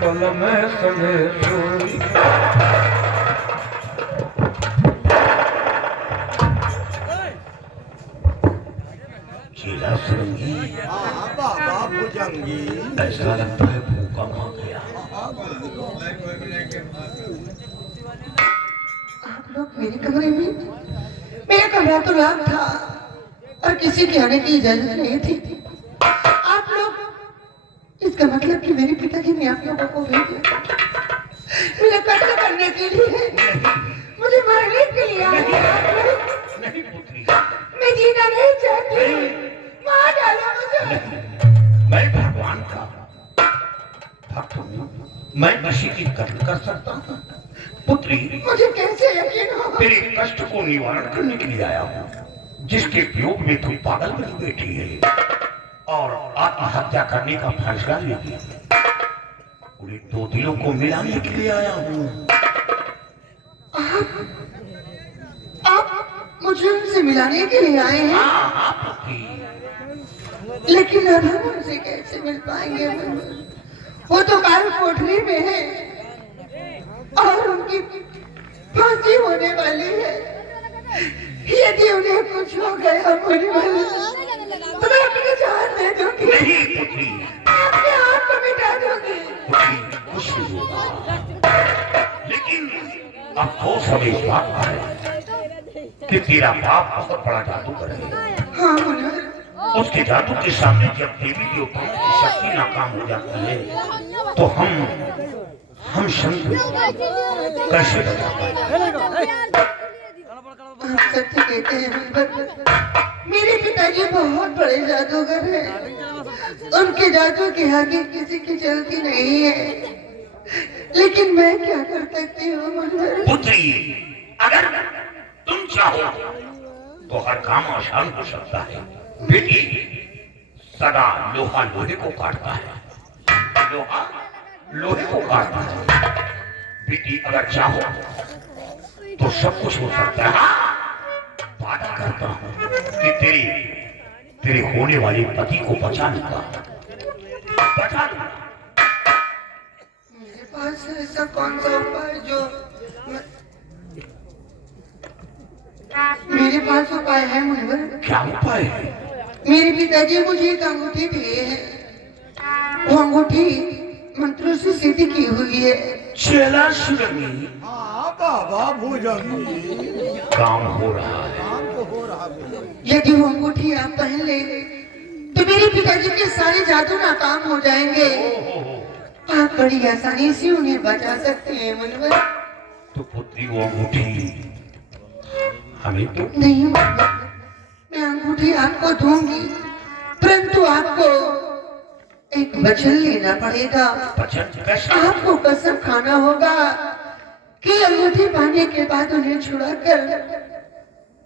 पल में सगे सोई। चेला सुरंगी बाबा भुजंगी ऐसा लगता है भूखा आ गया। आप लोग मेरे कमरे में, मेरा कमरा तो लॉक था और किसी के आने की इजाजत नहीं थी। आप लोग, इसका मतलब कि मेरे पिताजी ने आप लोगों को भेजा मेरा कत्ल करने के लिए, मुझे मारने के लिए आए हैं आप लोग। नहीं पुत्री, मैं जीना नहीं चाहती, मार डालो मुझे। मैं भगवान का भक्त हूँ, मैं किसी की कत्ल कर सकता हूँ। पुत्री, मुझे कैसे यकीन हो? तेरे कष्ट को निवारण करने के लिए आया हूँ, जिसके वियोग में तू पागल बनी बैठी है और आत्महत्या करने का फैसला लेगी। उन्हें दो दिलों को मिलाने के लिए आया हूँ। आप मुझे उनसे मिलाने के लिए आए हैं, हाँ हाँ पुत्री, लेकिन अब हम उनसे कैसे मिल पाएंगे? वो तो काल कोठरी में है और उनकी फांसी होने वाली है। यदि उन्हें कुछ हो गया तो मैं अपनी जान दे दूंगी। नहीं पुत्री, अपने आप को मिटा दूंगी। पुत्री कुछ नहीं होगा, लेकिन अफसोस हमें इस बात का है कि तेरा बाप बहुत बड़ा जादूगर है। हाँ मुनवर, उसके जादू के सामने जब देवी देवताओं की शक्ति नाकाम हो जाती है तो हम संत कैसे बचा पाएंगे? आप सत्य कहते हैं मुनवर। मेरे पिताजी बहुत बड़े जादूगर हैं, उनके जादू के आगे किसी की चलती नहीं है। लेकिन मैं क्या कर सकती हूँ मुनवर? पुत्री, अगर तुम चाहो तो हर काम आसान हो सकता है। बेटी, सदा लोहा लोहे को काटता है, लोहा लोहे को काटता है। बेटी, अगर चाहो तो सब कुछ हो सकता है। हाँ, वादा करता हूँ कि तेरे होने वाले पति को बचा लूंगा, बचा लूंगा। मेरे पास ऐसा कौन सा उपाय जो मेरे पास उपाय है मुनवर। क्या उपाय है? मेरे पिताजी मुझे एक अंगूठी दिए हैं, वो अंगूठी मंत्रों से सिद्ध की हुई है। चेला सुरंगी, बाबा भुजंगी काम हो रहा है। काम तो हो रहा है। यदि वो अंगूठी आप पहन ले तो मेरे पिताजी के सारे जादू नाकाम हो जाएंगे। आप बड़ी आसानी से उन्हें बचा सकते हैं मुनवर। तो पुत्री, वो अंगूठी हमें तो नहीं मुनवर, मैं अंगूठी आपको दूंगी, परंतु आपको एक वचन लेना पड़ेगा। वचन कैसा? आपको कसम खाना होगा कि अंगूठी पाने के बाद उन्हें छुड़ाकर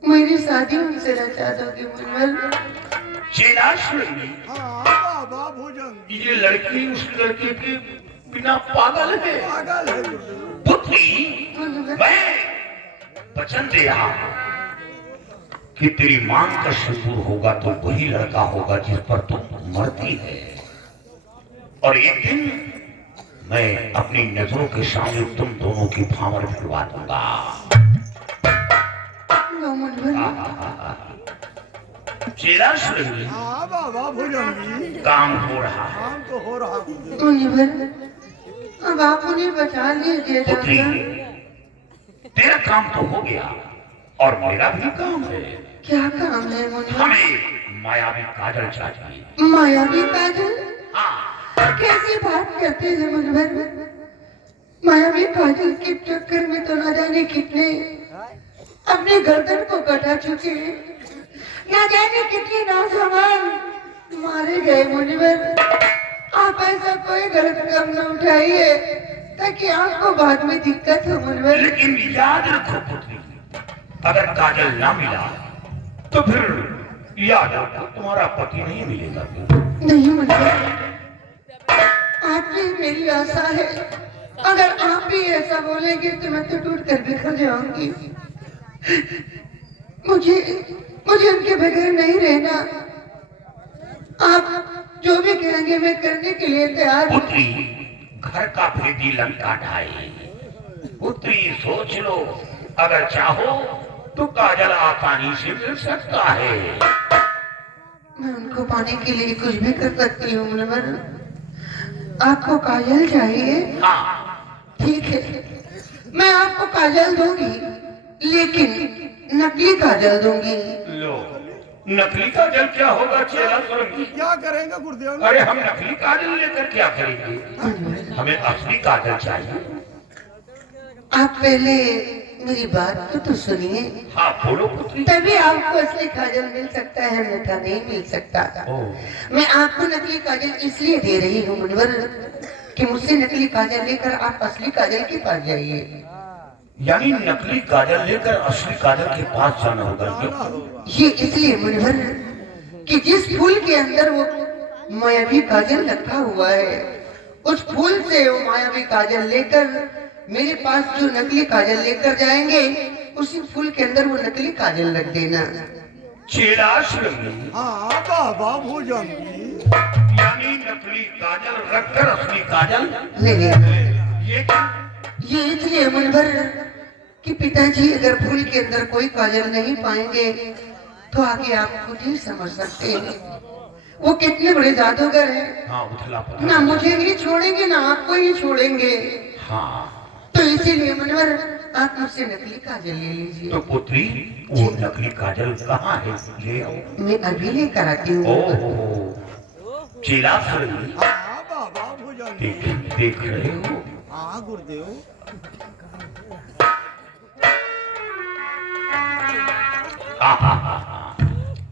मेरी शादी उनसे रचा दोगे मुनवर। चेला सुरंगी, बाबा भुजंगी ये लड़की उस लड़के के बिना पागल है। पागल है। पुत्री, मैं वचन दे रहा हूं कि तेरी मांग का सिंदूर होगा तो वही लड़का होगा जिस पर तुम मरती है। और एक दिन मैं अपनी नजरों के सामने तुम दोनों की भावर फिरवा दूंगा। चेला सुरंगी, बाबा भुजंगी काम हो रहा है। काम तो हो रहा है। मुनवर, अब आप उन्हें बचा लीजिए। पुत्री, तेरा काम तो हो गया और मेरा भी काम है। क्या काम है मुनवर? हमें मायावी काजल चाहिए। मायावी काजल? हाँ, कैसी बात करते हैं मुनवर? मायावी काजल के चक्कर में तो न जाने कितने अपने गर्दन को कटा चुके हैं, न जाने कितने नौजवान मारे गए मुनवर। आप ऐसा कोई गलत कदम न उठाइए ताकि आपको बाद में दिक्कत हो मुनवर। लेकिन याद रखो पुत्री, अगर काजल ना मिला तो फिर याद रखो तुम्हारा पति नहीं मिलेगा। नहीं मुनवर, आपकी मेरी आशा है। अगर आप भी ऐसा बोलेंगे तो मैं तो टूट कर बिखर जाऊंगी। मुझे मुझे उनके बगैर नहीं रहना। आप जो भी कहेंगे मैं करने के लिए तैयार हूँ। पुत्री, घर का भेदी लंका ढाई। पुत्री सोच लो, अगर चाहो तो काजल आसानी से मिल सकता है। मैं उनको पाने के लिए कुछ भी कर सकती हूँ मुनवर। आपको काजल चाहिए? हाँ, ठीक है, मैं आपको काजल दूंगी, लेकिन नकली काजल दूंगी। लो, नकली काजल क्या होगा चेला सुरंगी? क्या करेंगे गुरुदेव? अरे हम नकली काजल लेकर क्या करेंगे? हमें असली काजल चाहिए। आप पहले मेरी बात तो सुनिए। हाँ बोलो पुत्री। तभी आपको असली काजल मिल सकता है, अन्यथा नहीं मिल सकता। मैं आपको नकली काजल इसलिए दे रही हूँ मुनवर कि मुझसे नकली काजल लेकर आप असली काजल के पास जाइए। यानी नकली काजल लेकर असली काजल के पास जाना होगा। ये इसलिए मुनवर कि जिस फूल के अंदर वो मायावी काजल रखा हुआ है, उस फूल से वो मायावी काजल लेकर मेरे पास जो नकली काजल लेकर जाएंगे, उसी फूल के अंदर वो नकली काजल रख देना। चेला सुरंगी। हाँ बाबा भुजंगी। यानी नकली काजल रखकर असली काजल ले ले। ये ये इसलिए मुनवर कि पिताजी अगर फूल के अंदर कोई काजल नहीं पाएंगे तो आगे आप खुद ही समझ सकते हैं वो कितने बड़े जादूगर हैं। हाँ उथला ना मुझे ही छोड़ेंगे ना आपको ही छोड़ेंगे। हाँ तो इसीलिए मुनवर आप मुझसे नकली काजल ले लीजिए। तो पुत्री वो नकली काजल कहाँ है? ले आओ। मैं अभी लेकर आती हूँ। ओह चेला सुरंगी। हाँ बाबा भुजंगी। देख रहे हो? हाँ गुरुदेव।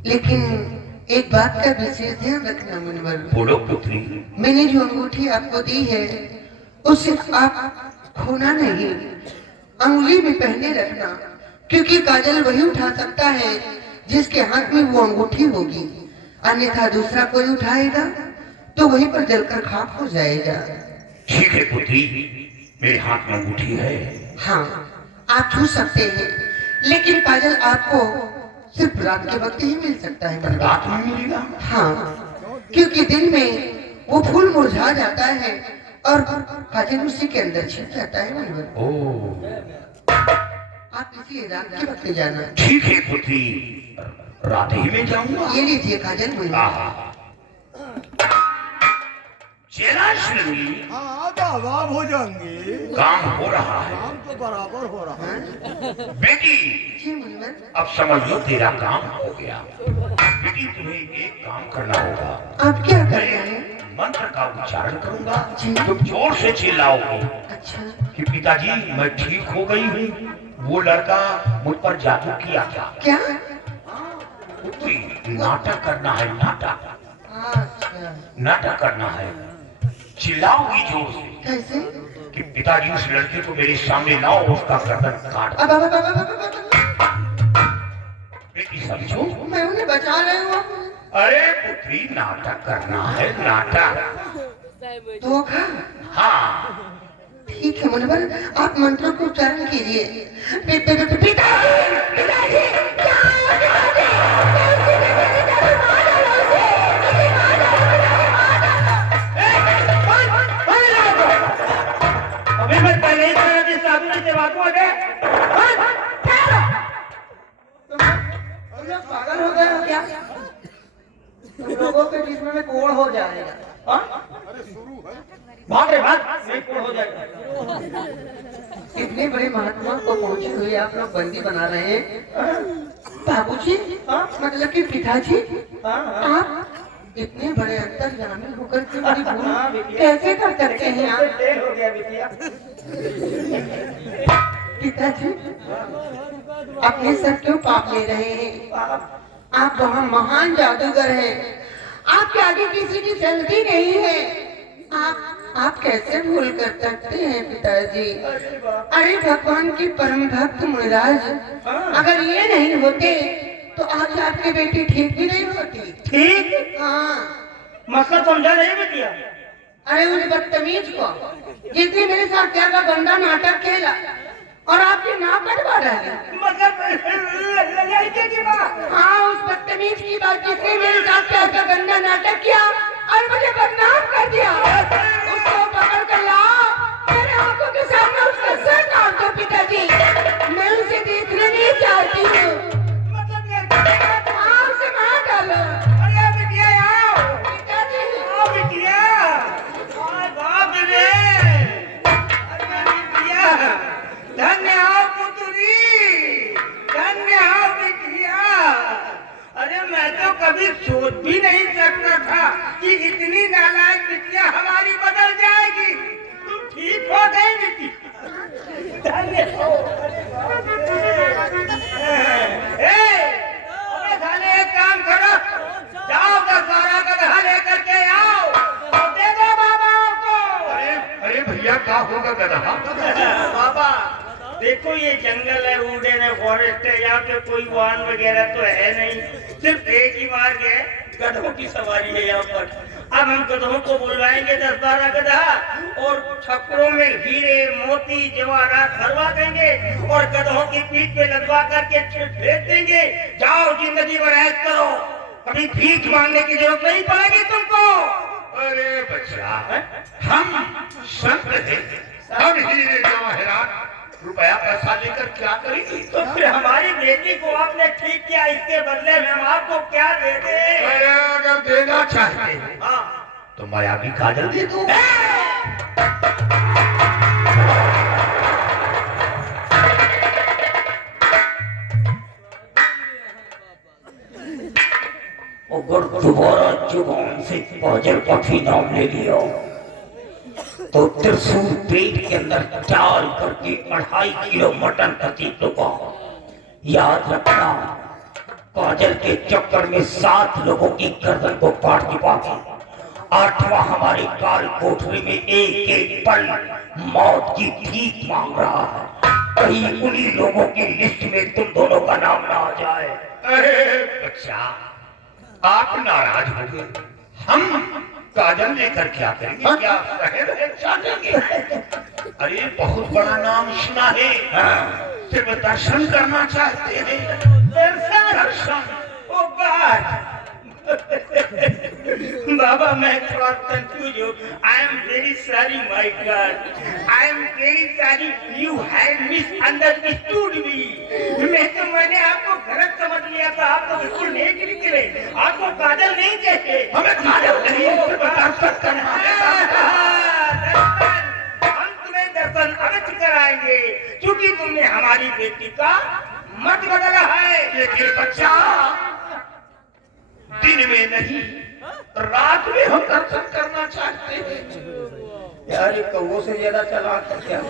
लेकिन एक बात का विशेष ध्यान रखना मुनवर। बोलो पुत्री। मैंने जो अंगूठी आपको दी है उसे आप खोना नहीं, अंगुली में पहने रखना, क्योंकि काजल वही उठा सकता है जिसके हाथ में वो अंगूठी होगी, अन्यथा दूसरा कोई उठाएगा तो वहीं पर जलकर खाक हो जाएगा। ठीक है पुत्री, मेरे हाथ में अंगूठी है। हाँ आप छू सकते हैं, लेकिन काजल आपको सिर्फ रात के वक्त ही मिल सकता है। रात में मिलेगा? हाँ, क्योंकि दिन में वो फूल मुरझा जाता है और काजल उसी के अंदर छिप जाता है मुनवर। ओह आप इसलिए रात के वक्त जाना। ठीक है पुत्री, रात ही में जाऊंगा। ये लीजिए काजल मुनवर। चेला सुरंगी। हाँ बाबा भुजंगी। काम हो रहा है। काम तो बराबर हो रहा है। बेटी जी मुनवर। अब समझ लो तेरा काम हो गया। बेटी तुम्हें एक काम करना होगा। आप क्या कर रहे हैं? मंत्र का उच्चारण करूंगा, जी। तुम जोर से चिल्लाओगी अच्छा, कि पिताजी मैं ठीक हो गई हूँ, वो लड़का मुझ पर जादू किया था। क्या? पुत्री नाटक करना है, नाटक अच्छा, नाटक करना है। चिल्लाओगी जोर से कैसे? कि पिताजी उस लड़के को मेरे सामने लाओ, उसका गर्दन काट दो। बेटी समझो, मैं उन्हें बचा रही हूँ। अरे पुत्री नाटक करना है, नाटक। धोखा? हाँ ठीक है मुनवर, आप मंत्रों को उच्चारण कीजिए। पिताजी, पिताजी, अभी मैं पहले ही कहा कि साधु से बात हो गए। तुम लोग पागल हो गए हो क्या? तुम लोगों के जिस्म में कोड़ हो जाएगा। भाग रे भाग, नहीं कोड़ हो जाएगा। इतने बड़े महात्मा को पहुंचे हुए आप लोग बंदी बना रहे हैं। बाबूजी, मतलब कि पिताजी, आप इतने बड़े अंतर्यामी होकर के बड़ी भूल कैसे कर सकते हैं आप? देर हो गया बिटिया। पिताजी, अपने सर क्यों पाप ले रहे हैं? आप वहाँ महान जादूगर हैं, आपके आगे किसी की चलती नहीं है। आप कैसे भूल कर सकते हैं पिताजी? अरे भगवान की परम भक्त मुनिराज, अगर ये नहीं होते तो आज आपकी बेटी ठीक भी नहीं होती। ठीक? हाँ। मसला समझा नहीं बिटिया? अरे उस बदतमीज को जिसने मेरे साथ क्या का गंदा नाटक खेला और आपकी नाक कटवा डाली। मतलब लड़के की बात? हाँ, उस बदतमीज की बात जिसने मेरे साथ क्या का गंदा नाटक किया और मुझे बदनाम कर दिया, उसको पकड़ कर ला होगा गधा? बाबा देखो ये जंगल है, वुडन है, फॉरेस्ट है, यहाँ पे कोई वाहन वगैरह तो है नहीं, सिर्फ एक ही मार्ग है, गधों की सवारी है यहाँ पर। अब हम गधों को बुलवाएंगे 10-12 गधा और छकड़ों में हीरे मोती जवाहरात भरवा देंगे और गधों की पीठ पे लदवा करके भेज देंगे। जाओ जिंदगी भर ऐश करो, कभी भीख मांगने की जरूरत नहीं पड़ेगी तुमको। अरे बच्चा, हम संत हैं, हम हीरे जवाहरात रुपया पैसा लेकर क्या करेंगे? तो फिर हमारी बेटी को आपने ठीक किया, इसके बदले में हम आपको क्या दे दे? अरे अगर देना चाहते हैं हाँ तो मायावी काजल दे दो। अगर दोबारा जुबान से काजल का भी नाम ले लिया तो त्रिशूल पेट के अंदर डाल करके 2.5 किलो मटन खरीद लूंगा। याद रखना, काजल के चक्कर में 7 लोगों की गर्दन को काट दिखाऊंगा। 8वां हमारे काल कोठरी में एक पल मौत की भीख मांग रहा है। कहीं उन्हीं लोगों की लिस्ट में तुम दोनों का नाम ना आ जाए। अरे बच्चा, आप नाराज हो गए, हम काजल लेकर क्या करेंगे? क्या शहर चाटेंगे? अरे बहुत बड़ा नाम सुना है, सिर्फ दर्शन करना चाहते हैं। दर्शन। ओ गॉड बाबा मैं थोड़ा कंफ्यूज हूँ। I am very sorry my god, I am very sorry, you have misunderstood me. मैंने आपको गलत समझ लिया था, आप तो बिल्कुल नहीं निकले, आपको काजल नहीं चाहिए। हमें काजल नहीं, सिर्फ दर्शन करना है। हम तुम्हें दर्शन अवश्य कराएंगे क्योंकि तुमने हमारी बेटी का मत बदला है। लेकिन बच्चा, दिन में नहीं रात में हम दर्शन करना चाहते हैं। यार ये कौओं से ज्यादा चालाक है क्या?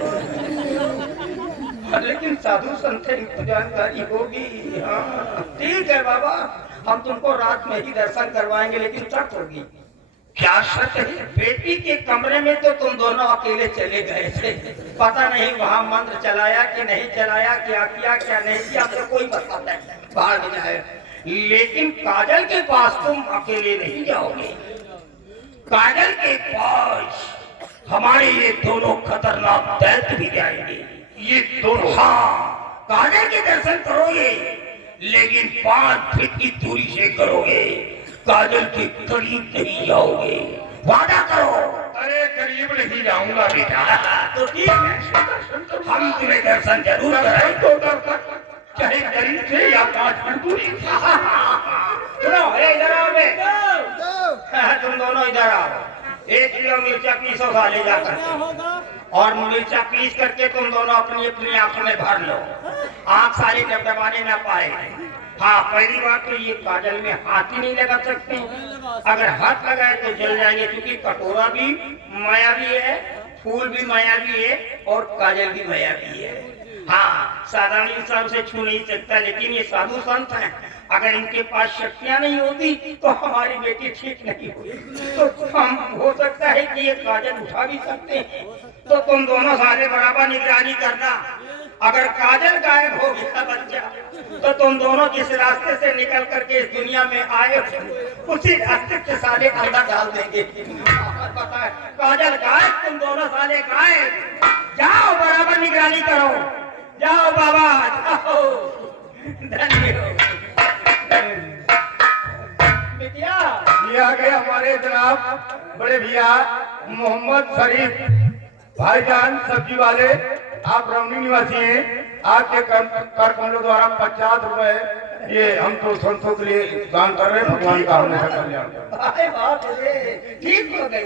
लेकिन साधु संत है, इनको जानकारी होगी। हाँ ठीक है बाबा, हम तुमको रात में ही दर्शन करवाएंगे, लेकिन शर्त होगी। क्या शर्त है? बेटी के कमरे में तो तुम दोनों अकेले चले गए थे, पता नहीं वहाँ मंत्र चलाया कि नहीं चलाया, क्या किया क्या नहीं किया, तो कोई पता नहीं, बाहर में जाए। लेकिन काजल के पास तुम अकेले नहीं जाओगे। काजल के पास हमारे ये दोनों खतरनाक दैत्य भी जाएंगे। ये दोनों? हाँ, काजल के दर्शन करोगे लेकिन 5 फीट की दूरी से करोगे, काजल के करीब नहीं जाओगे। वादा करो। अरे करीब नहीं जाऊंगा बेटा। तो ठीक है, हम तुम्हें दर्शन जरूर कराएंगे, चाहे करीब से या 5 फीट दूरी। सुनो, इधर आओ बे। तुम दोनों इधर आओ। 1 किलो मिर्चा पीसो साले जाकर, और मिर्चा पीस करके तुम दोनों अपनी अपनी आंखों में भर लो, आंख सारी डबडबाने ना पाए। हाँ पहली बात तो ये काजल में हाथ ही नहीं लगा सकते, अगर हाथ लगाए तो जल जाएंगे, क्योंकि कटोरा भी मायावी है, फूल भी मायावी है और काजल भी मायावी है। हाँ साधारण इंसान से छू नहीं सकता, लेकिन ये साधु संत हैं, अगर इनके पास शक्तियां नहीं होती तो हमारी बेटी ठीक नहीं होती। तो हम हो सकता है कि ये काजल उठा भी सकते हैं, तो तुम दोनों सारे बराबर निगरानी करना। अगर काजल गायब हो गया बच्चा, तो तुम दोनों जिस रास्ते से निकल करके इस दुनिया में आए उसी रास्ते से साले अंदर डाल देंगे। पता है काजल गायब, तुम दोनों साले गायब। जाओ बराबर निगरानी करो, जाओ बाबा जाओ। धन्यवाद बिटिया। ये आ गए हमारे जनाब बड़े भैया मोहम्मद शरीफ भाईजान सब्जी वाले, आप रमनी निवासी हैं। आपके कर कमलों द्वारा 50 रुपए ये हम तो संतों के लिए दान कर रहे हैं, भगवान का हमेशा कल्याण। अरे बाप रे, ठीक हो गई।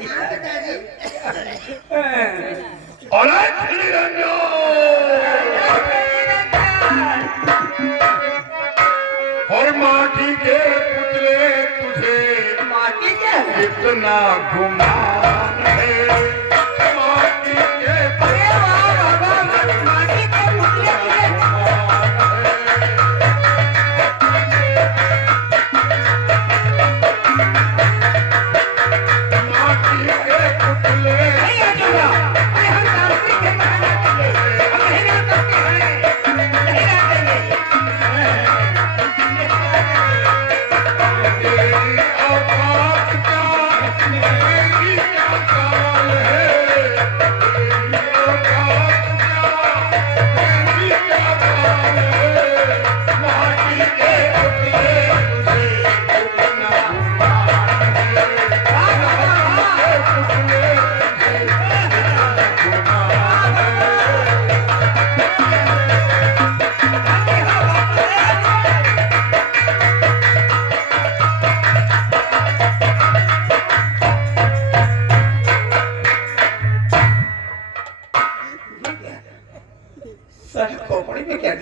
और माटी के पुतले तुझे माटी के इतना गुमान है, माटी के अरे वाह बाबा, माटी के पुतले तुझे माटी के पुतले नहीं आ जाऊंगा। अरे हम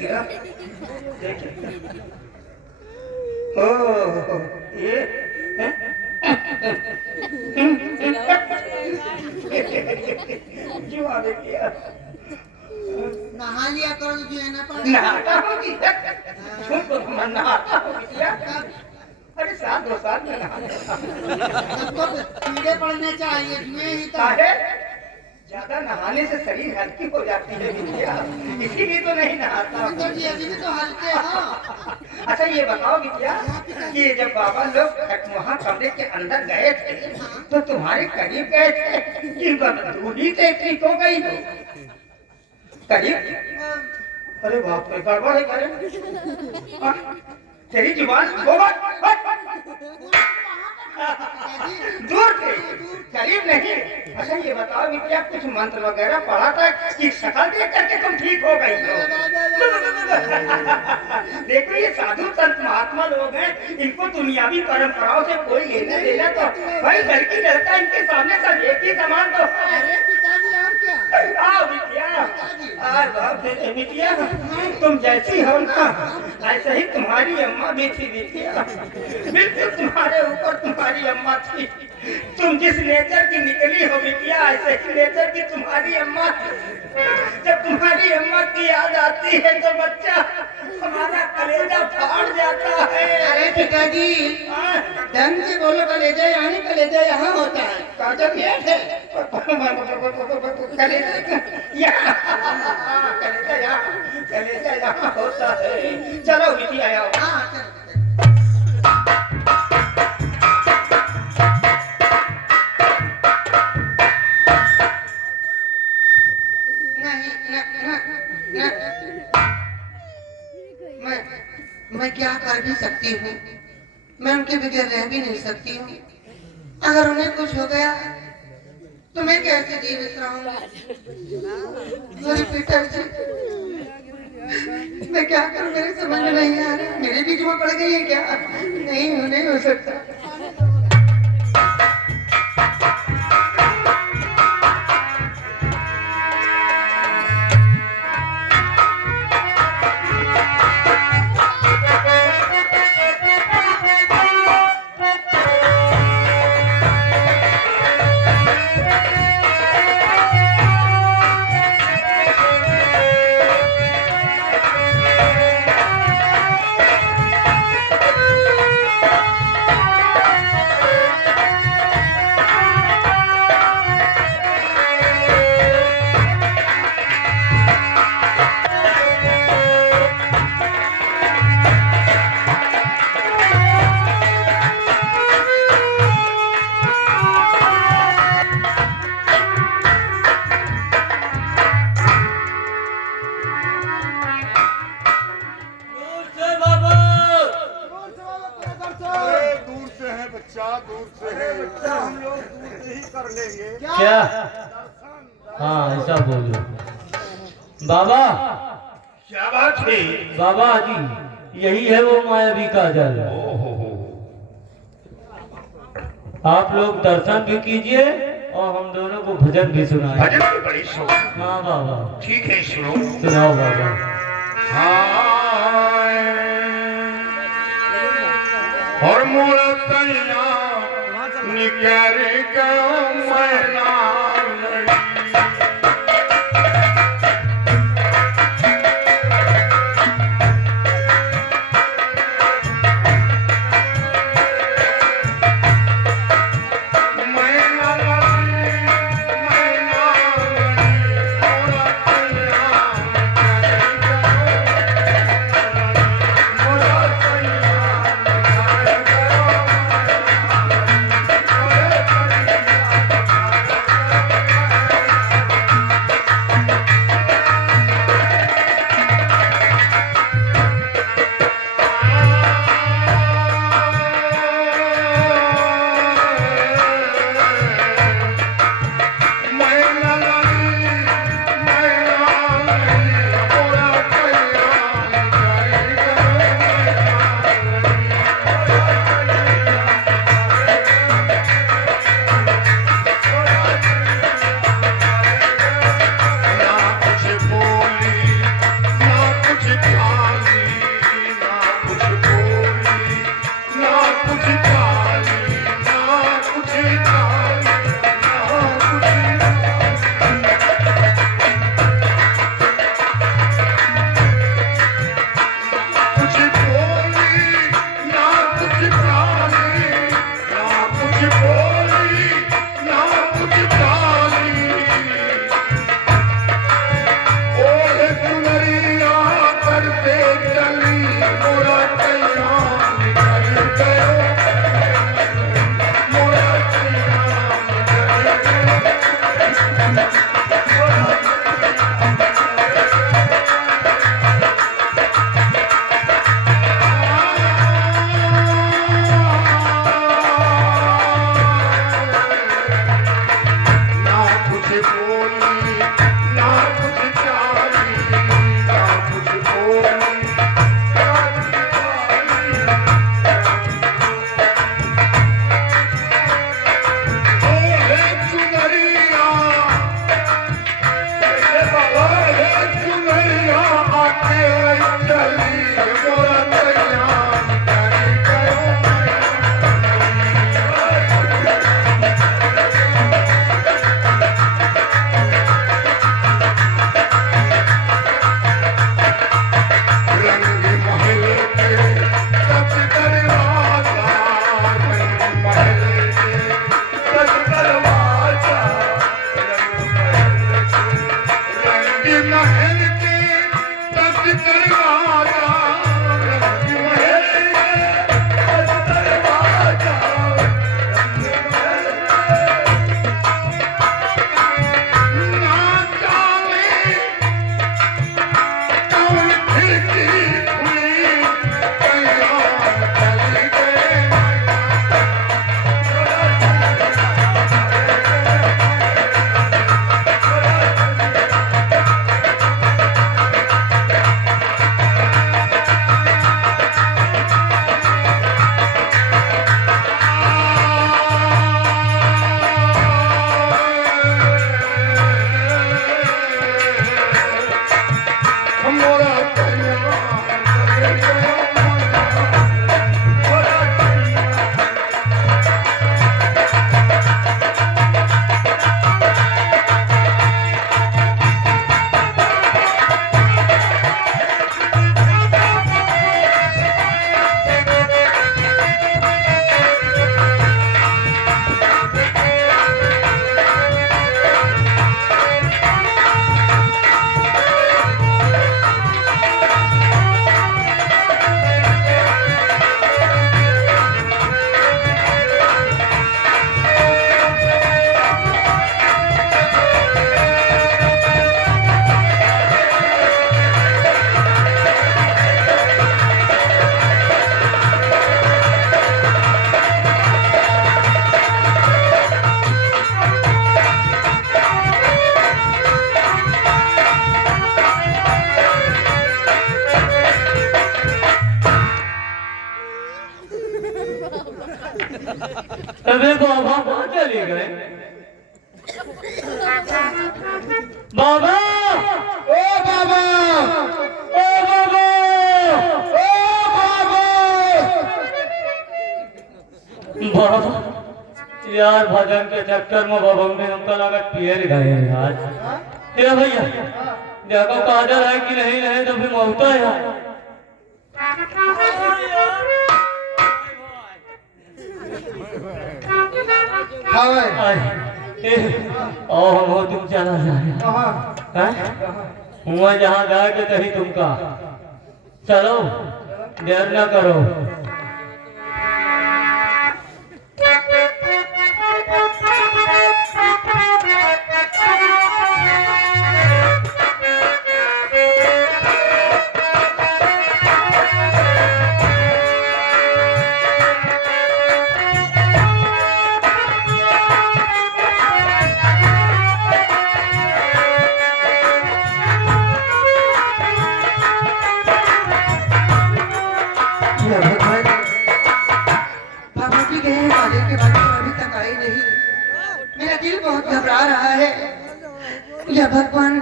गिरा। ओ ये क्यों आ गई यार? नहा लिया करो जो है ना पर नहाता होगी झूठ तो तुम नहाता होगी यार। अरे 7-2 साल में नहाता सबको कीड़े पड़ने चाहिए इसमें ही तो काहे? ज्यादा नहाने से शरीर हल्की हो जाती है बिटिया, इसीलिए तो नहीं नहाता। तो जी अभी भी तो हल्के हो। अच्छा ये बताओ बिटिया कि जब बाबा लोग वहाँ कमरे के अंदर गए थे तो तुम्हारे करीब गए थे कि दूरी से इतनी हो गई हो करीब? अरे बाप रे गड़बड़ है करे। हाँ, तेरी जुबान दूर थे करीब नहीं। अच्छा ये बताओ बिटिया कुछ मंत्र वगैरह पढ़ा था कि शक्ल देख करके तुम ठीक हो गई हो? देखो ये साधु संत महात्मा लोग हैं, इनको दुनियावी परंपराओं से कोई लेना देना तो भाई लड़की लड़का इनके सामने सब एक ही समान तो है। अरे पिताजी और क्या आओ बिटिया, बिटिया तुम जैसी हो ना ऐसे ही तुम्हारी अम्मा भी थी बिटिया, बिल्कुल तुम्हारे ऊपर तुम्हारी अम्मा थी। तुम जिस नेचर की निकली हो बिटिया ऐसे ही नेचर की तुम्हारी अम्मा थी। जब तुम्हारी अम्मा की याद आती है तो बच्चा हमारा कलेजा फाड़ जाता है। अरे पिताजी ढंग से बोलो, कलेजा यानी कलेजा यहाँ होता है, काजो पेट है। कलेजा यहाँ होता है। चलो बिटिया आओ। हाँ चलो। मैं क्या कर भी सकती हूँ, मैं उनके बगैर रह भी नहीं सकती हूँ। अगर उन्हें कुछ हो गया तो मैं कैसे जीवित रहूंगा? मेरे पिताजी मैं क्या करूं, मेरे समझ में नहीं आ रहा। मेरे बीच में पड़ गई है क्या? नहीं हो सकता। क्या? हाँ ऐसा बोलो बाबा। क्या बात है? बाबा जी यही है वो मायावी काजल। आप लोग दर्शन भी कीजिए और हम दोनों को भजन भी सुनाए। भजन भी बड़ी शौक। हाँ बाबा ठीक है सुनो। सुनाओ बाबा। और मोड़ा तैया निकर गयो मैना बाबा, ओ बाबा, ओ बाबा, ओ बाबा। बाबा यार भजन के चक्कर में बाबा में हमका लगा पियर गए यार। ए भैया देखो काजल है कि नहीं है तो फिर मौता है यार। हाँ भाई। ओ तुम चला जाए हुआ जहाँ जाके कहीं तुमका चलो देर ना करो। घबरा रहा है। या भगवान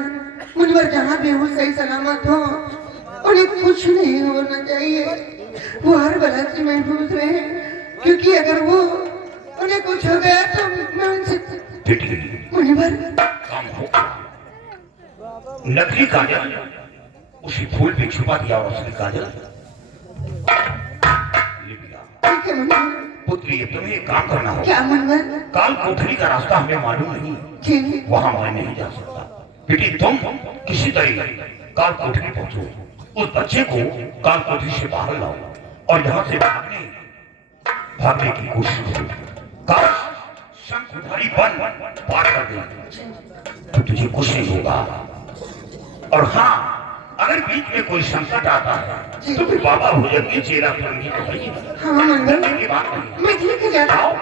मुझ पर जहाँ भी हो सही सलामत हो, उन्हें कुछ नहीं होना चाहिए। वो हर बला से महफूज रहे, क्योंकि अगर वो उन्हें कुछ हो गया तो मैं उनसे मुनिवर काम हो। नकली काजल उसी फूल पे छुपा दिया और असली काजल ले लिया। ठीक है मुनिवर। पुत्री तुम्हें एक काम करना होगा। क्या मुनिवर? काल कोठरी का रास्ता हमें मालूम नहीं, जी वहां मैं नहीं जा सकता। बेटी तुम किसी तरह काल कोठरी पहुंचो, उस बच्चे को काल कोठरी से बाहर लाओ और यहाँ से भागने की कोशिश करो। काल शंखधारी वन पार कर दे तो तुझे कुछ नहीं होगा। और हाँ, अगर बीच में कोई संकट आता है तो फिर बाबा भोजन की चेला करनी तो है। हाँ मुनिवर, की बात नहीं। मैं ठीक है जाता हूँ।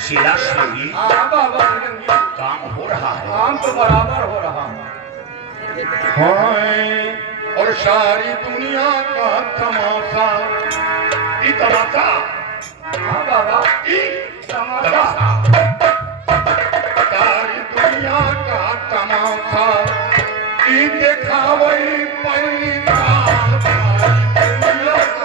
शीला श्री हाँ बाबा, काम हो रहा है। काम तो बराबर हो रहा है। और सारी दुनिया का तमाशा। ये तमाशा। हाँ बाबा, ये तमाशा। सारी दुनिया का तमाशा ई देखावई पैसा। दुनिया का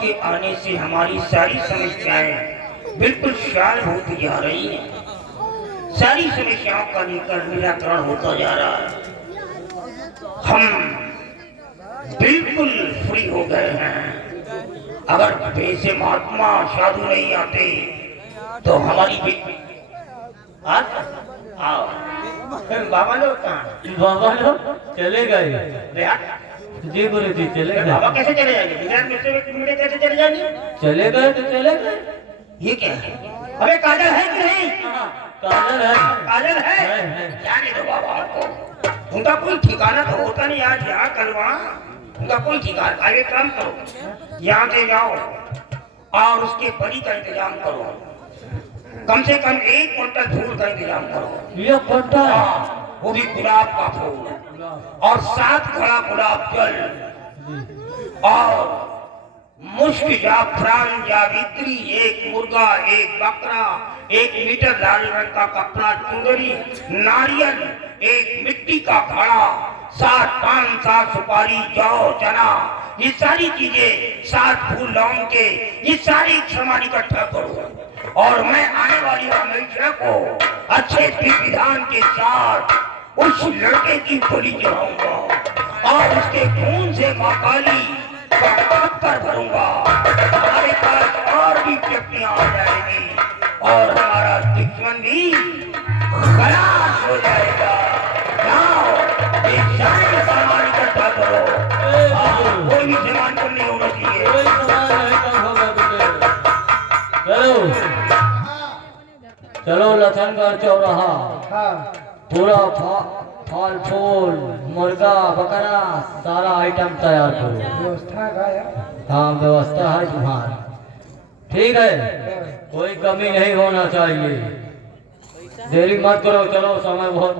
के आने से हमारी सारी समस्याएं बिल्कुल शाल होती जा रही हैं। सारी समस्याओं का निराकरण होता जा रहा है। हम बिल्कुल फ्री हो गए हैं। अगर वैसे महात्मा साधु नहीं आते तो हमारी आओ फिर बाबा लोग कहाँ बाबा लोग चले गए। बिहार जी गुरु जी चले बाबा गए। कैसे चले जाएंगे बिहार में से कीड़े कैसे चले जाएंगे चले गए तो चले गए। ये क्या है अबे काजल है कि नहीं काजल है। काजल है है। जाने दो बाबा आपको उनका कोई ठिकाना तो होता नहीं आज यहाँ कल वहाँ उनका कोई ठिकाना आगे काम करो यहाँ से जाओ और उसके बलि का इंतजाम करो कम से कम 1 क्विंटल फूल का इंतजाम करो ये पट्टा है। हाँ, वो भी गुलाब का फूल और 7 घड़ा गुलाब जल और मुश्क जाफरान जावित्री 1 मुर्गा 1 बकरा 1 मीटर लाल रंग का कपड़ा चुंदरी नारियल 1 मिट्टी का घड़ा 7 पान 7 सुपारी जौ चना ये सारी चीजें 7 फूल लौंग के ये सारी सामान इकट्ठा करो और मैं आने वाली हमेशा को अच्छे विधान के साथ उस लड़के की बलि चढ़ाऊंगा और उसके खून से मां काली का पत्थर भरूंगा हमारे पास और भी शक्तियां आ जाएंगी और हमारा दुश्मन भी खलास हो जाएगा जाओ ये सारे सामान इकट्ठा करो कोई भी सामान को नहीं होना चाहिए कोई सवाल नहीं कम होगा तुझे। चलो चलो लखनगढ़ चौराहा पूरा फल फूल मुर्गा बकरा सारा आइटम तैयार करो। हाँ व्यवस्था है तुम्हारा ठीक है कोई कमी नहीं होना चाहिए। देरी मत करो चलो समय बहुत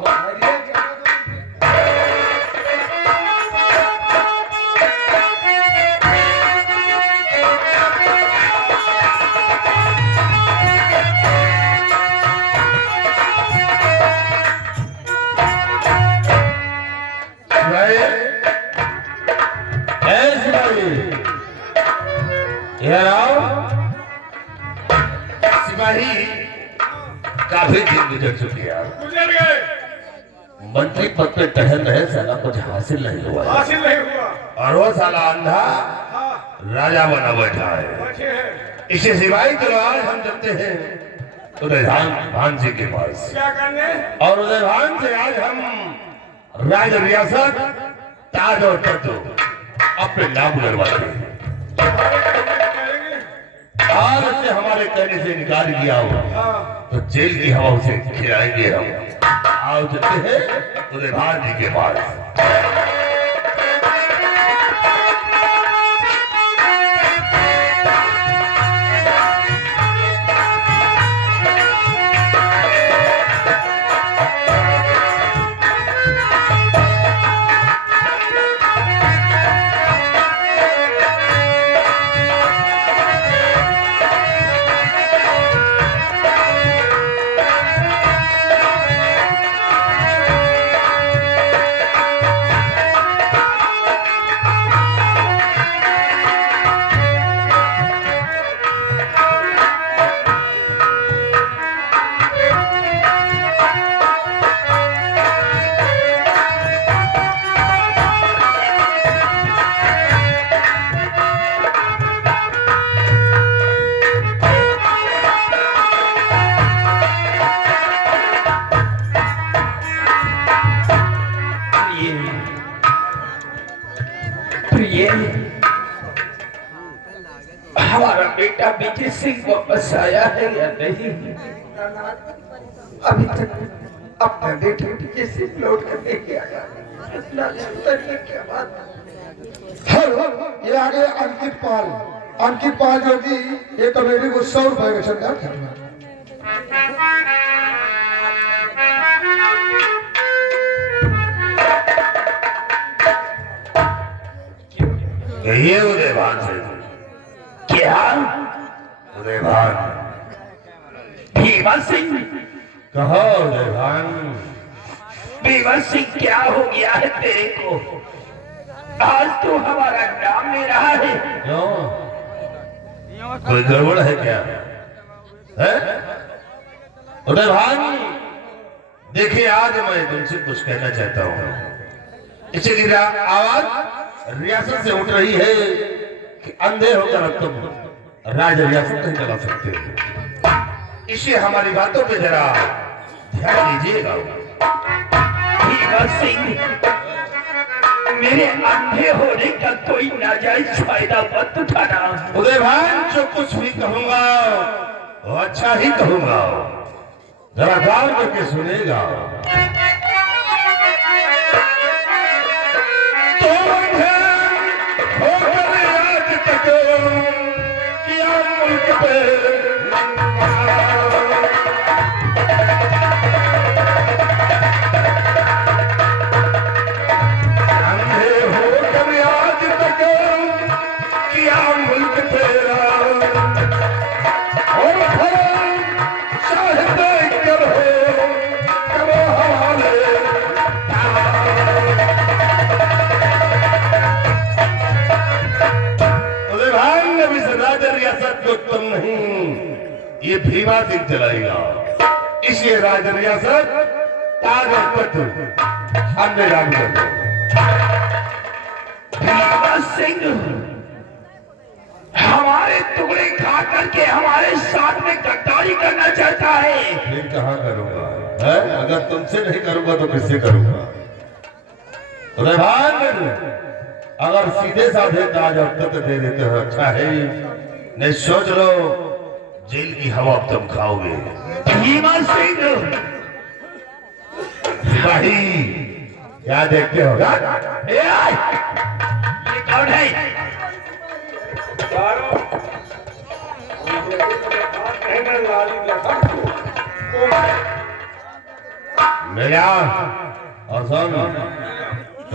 सिपाही काफी दिन गुजर चुके हैं गुजर गए मंत्री पद पे टहल रहे साला कुछ हासिल नहीं हुआ हासिल नहीं हुआ और वो साला अंधा हाँ राजा बना बैठा है बचे हैं इसे सिवाय तो आज हम चलते हैं उदयभान भान जी के पास क्या करने और उदयभान से आज हम राज रियासत ताज और तख्त अपने नाम करवाते हैं आज से हमारे कहने से इनकार किया हो तो जेल की हवा उसे खिलाएंगे हम आओ चलते हैं उदयभान जी के पास हमारा बेटा विजय सिंह वापस आया है या नहीं अभी तक अपना बेटे विजय सिंह लौट कर नहीं आया। क्या बात। हेलो ये आगे अंकित पाल जो कि ये कमेटी को 100 रुपए का चंदा खरीदा ये उदयभान से क्या उदयभान भीमा सिंह कहो उदयभान भीमा सिंह क्या हो गया है तेरे को आज तो हमारा नाम ले रहा है क्यों कोई गड़बड़ है क्या है उदयभान देखिए आज मैं तुमसे कुछ कहना चाहता हूँ इसीलिए आवाज रियासत से उठ रही है कि अंधे होकर अब तुम राज रियासत नहीं चला सकते इसे हमारी बातों पे जरा ध्यान दीजिएगा। भीमा सिंह, मेरे अंधे होने का कोई नाजायज फायदा मत उठाना। उदय भान, जो कुछ भी कहूंगा वो अच्छा ही कहूंगा, जरा गौर करके सुनेगा। तो होकर आज तक किया मुल्क पे अंधे होकर आज तक किया मुल्क तेरा, और चाहते कर हो करो हवाले। उदय भाई, अब इस राजा रियासत को तुम नहीं, ये भीमा सिंह चलाएगा। इस ये राज रियासत ताज और तख्त हमने लागू कर दो। भीमा सिंह हमारे टुकड़े खा करके हमारे साथ में गद्दारी करना चाहता है। फिर कहाँ करूंगा है? अगर तुमसे नहीं करूंगा तो किससे करूंगा? उदय भान, अगर सीधे साधे ताज और तख्त दे देते हो अच्छा है, नहीं सोच लो जेल की हवा तुम खाओगे। भीमा सिंह, सिपाही, क्या देखते हो? ये कौन है? मेरा और सुन,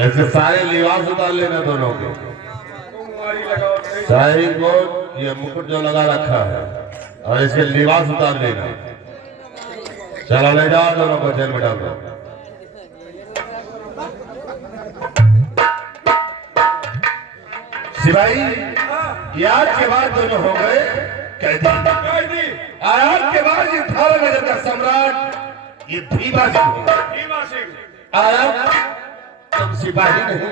ऐसे सारे लिबास उतार लेना दोनों के। शाही को ये मुकुट जो लगा रखा है और इसके लिबास उतार लेना। चलो ले जाओ दोनों को जेल में डाल दो। सिपाही, ये आज के बाद दोनों हो गए कैदी। आज के बाद ये 18 नगर का सम्राट ये भीमा सिंह होगा। अब तुम सिपाही नहीं,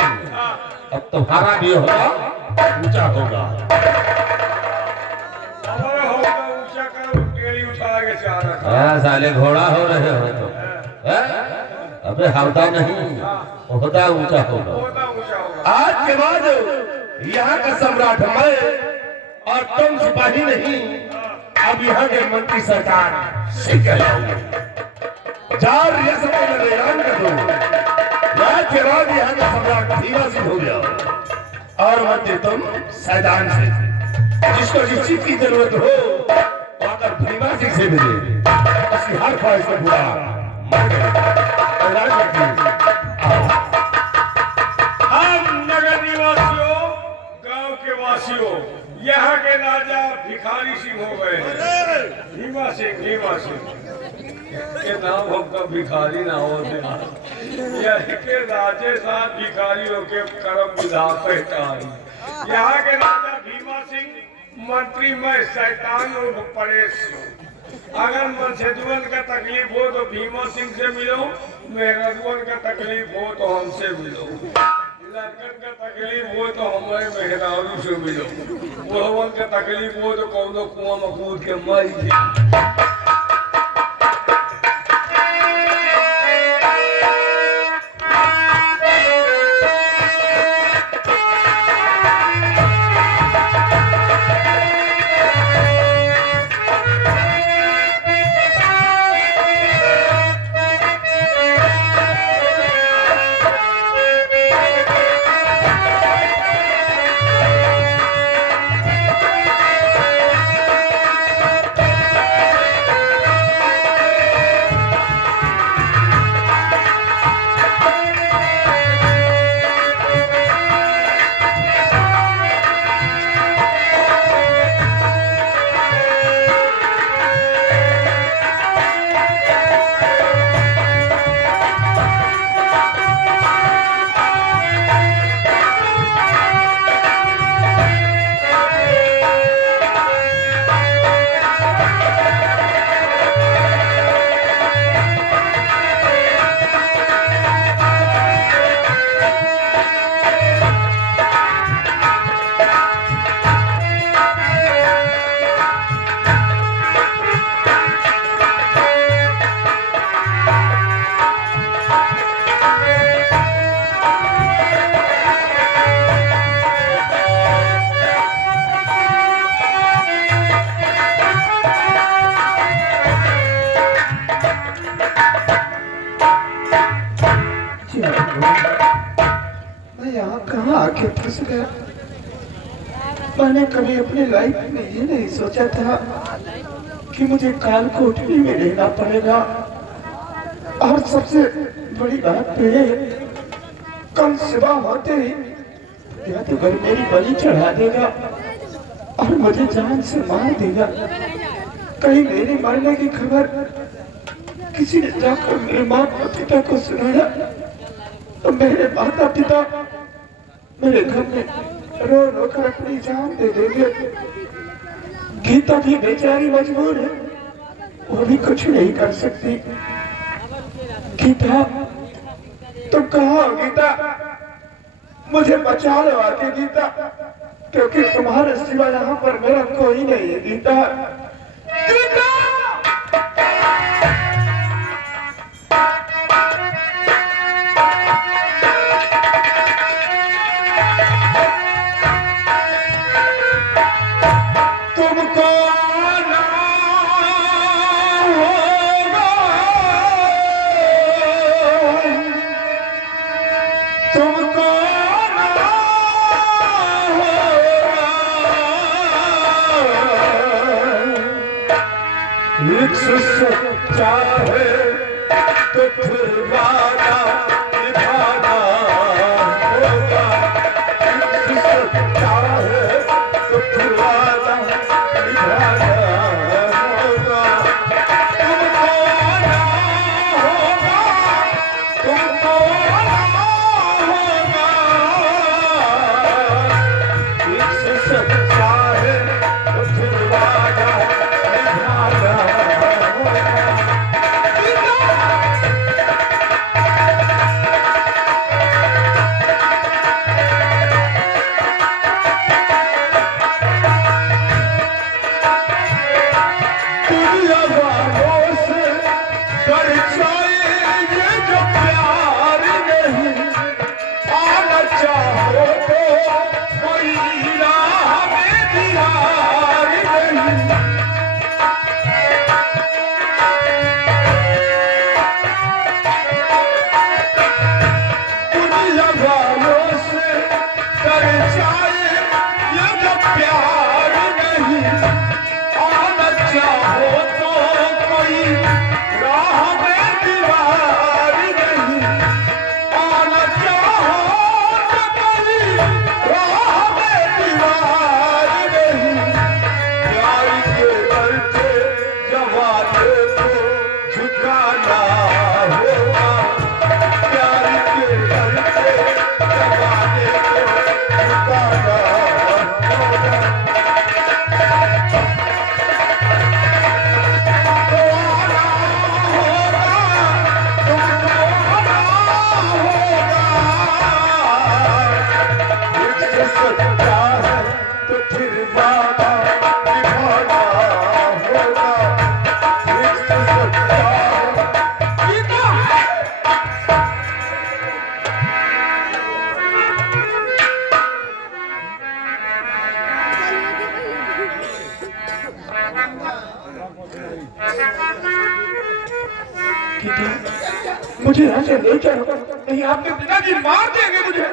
अब तुम्हारा भी होगा ऊंचा होगा। साले घोड़ा हो रहे हो तो अबे हवदा नहीं, होता ऊंचा होगा। आज के बाद यहाँ का सम्राट मैं और तुम सिपाही नहीं, अब यहाँ के मंत्री सरकार से कहलाओगे। चार रियासतों में ऐलान कर दो, आज के बाद यहाँ का सम्राट भीमा सिंह हो गया और मंत्री तुम सैदान से। जिसको जिस चीज की जरूरत हो अगर भीमा सिंह से मिले, उसकी हर ख्वाहिश को पूरा मान ऐलान करती हम नगर निवासियों, गांव के वासियों, यहाँ के राजा भिखारी सिंह हो गए हैं। भीमा सिंह के नाम हमका भिखारी ना हो यहाँ के राजे साथ भिखारियों के कर्म विधान पहचान। यहाँ के राजा भीमा सिंह, मंत्री में शैतान और परेश। अगर मनसेदुअन का तकलीफ हो तो भीमा सिंह से मिलो, मेहरादुअन का तकलीफ हो तो हमसे मिलो, लड़कन का तकलीफ हो तो हमारे मेहरारू से मिलो, बुढ़वन का तकलीफ हो तो कौनो कुआं में कूद के मर जाए। मैं यहाँ कहाँ आके फंस गया। मैंने कभी अपनी लाइफ में ये नहीं सोचा था कि मुझे काल कोठरी में रहना पड़ेगा। और सबसे बड़ी बात तो ये, कल सुबह होते ही या तो घर मेरी बलि चढ़ा देगा और मुझे जान से मार देगा। कहीं मेरे मरने की खबर किसी ने जाकर मेरे माता पिता को सुनाया तो मेरे माता पिता मेरे घर में रो रो कर अपनी जान दे देंगे। गीता भी बेचारी मजबूर है, वो भी कुछ नहीं कर सकती। गीता तुम कहाँ हो गीता? मुझे बचा लो आके गीता, क्योंकि तुम्हारे सिवा यहाँ पर मेरा कोई नहीं है गीता। गीता! तुमको आना होगा, तुमको आना होगा। एक सच्चा है तो फिर वादा निभाना होगा। एक सच्चा है तो फिर वादा निभाना होगा। तुमको आना होगा, तुमको आना होगा। एक सच्चा है तो फिर वादा निभाना होगा। दुनिया वालों से परिचय ये जो प्यार नहीं, आना चाहो तो कोई राह में दीवार नहीं। दुनिया वालों से परिचय ये जो प्यार नहीं, आना चाहो तो कोई राह में दीवार नहीं। आना चाहो तो कोई राह में दीवार नहीं। प्यार के बल पे जवाने को झुकाना होगा। प्यार के बल पे जवाने को झुकाना होगा। मुझे यहाँ से ले चलो, नहीं आपके पिताजी मार देंगे मुझे।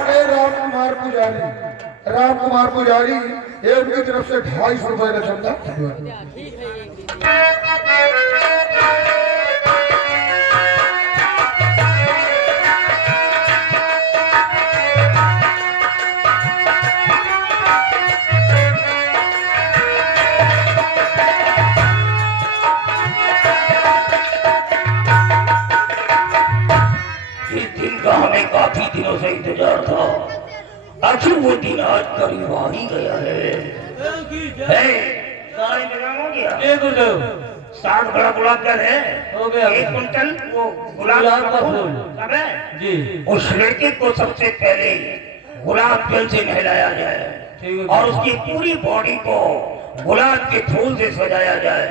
अरे रामकुमार पुजारी, रामकुमार पुजारी, ये उनकी तरफ से 250 रुपए का चंदा। इस दिन का हमें काफी दिनों से इंतजार था। आखिर वो दिन आज करीब आ ही गया है। सारा इंतजाम हो गया। ये गुरुदेव 60 बड़ा गुलाब जल है, हो गया। 1 कुंटल वो गुलाब गुलाब का फूल फूल। सब है। जी उस लड़के को सबसे पहले गुलाब जल से नहलाया ठीक जाए है। और उसकी पूरी बॉडी को गुलाब के फूल से सजाया जाए,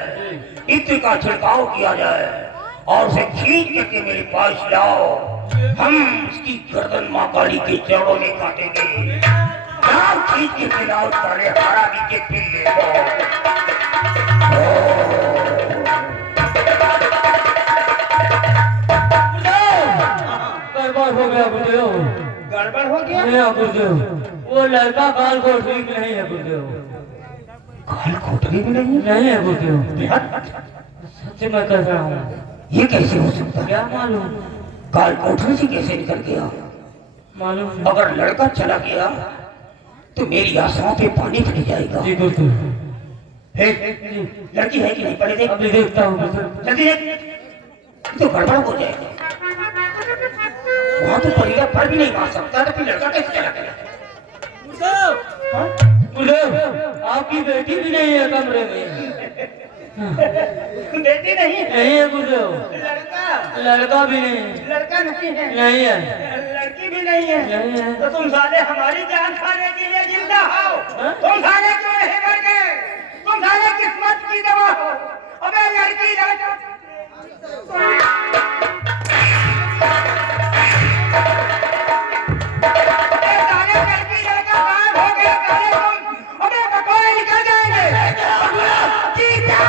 इत्र का छिड़काव किया जाए और उसे खींच करके मेरे पास लाओ। हम उसकी गर्दन माँ काली के चरणों में काटेंगे। जाओ खींच के पिलाओ सारे हरामी के पिल्ले को। गया? नहीं है गुरुदेव, वो लड़का काल को ठीक नहीं है गुरुदेव। काल कोठरी भी नहीं है? नहीं है गुरुदेव, बेहद सच में कह रहा हूँ। ये कैसे हो सकता है? क्या मालूम? काल कोठरी से कैसे निकल गया? मालूम नहीं। अगर लड़का चला गया तो मेरी आशाओं पे पानी फिर जाएगा। जी गुरुदेव, लड़की है कि नहीं? पहले देख, अभी देखता हूँ गुरुदेव। जल्दी देख, तो गड़बड़ हो जाएगा। वहां तो परिवार पर भी नहीं मार सकता, तो फिर लड़का कैसे चला गया? गुरुदेव, आपकी बेटी भी नहीं है कमरे में। बेटी नहीं नहीं है गुरुदेव, लड़का लड़का भी नहीं है। लड़का नहीं है, नहीं है, लड़की भी नहीं है। नहीं है। तो तुम साले हमारी जान खाने के लिए जिंदा हो? तुम साले क्यों नहीं मर गए? तुम साले किस्मत की दवा हो। अबे लड़की लड़का साले लड़की लड़का गायब हो गया। साले तुम अबे पकौड़े निकल जाएंगे। जीता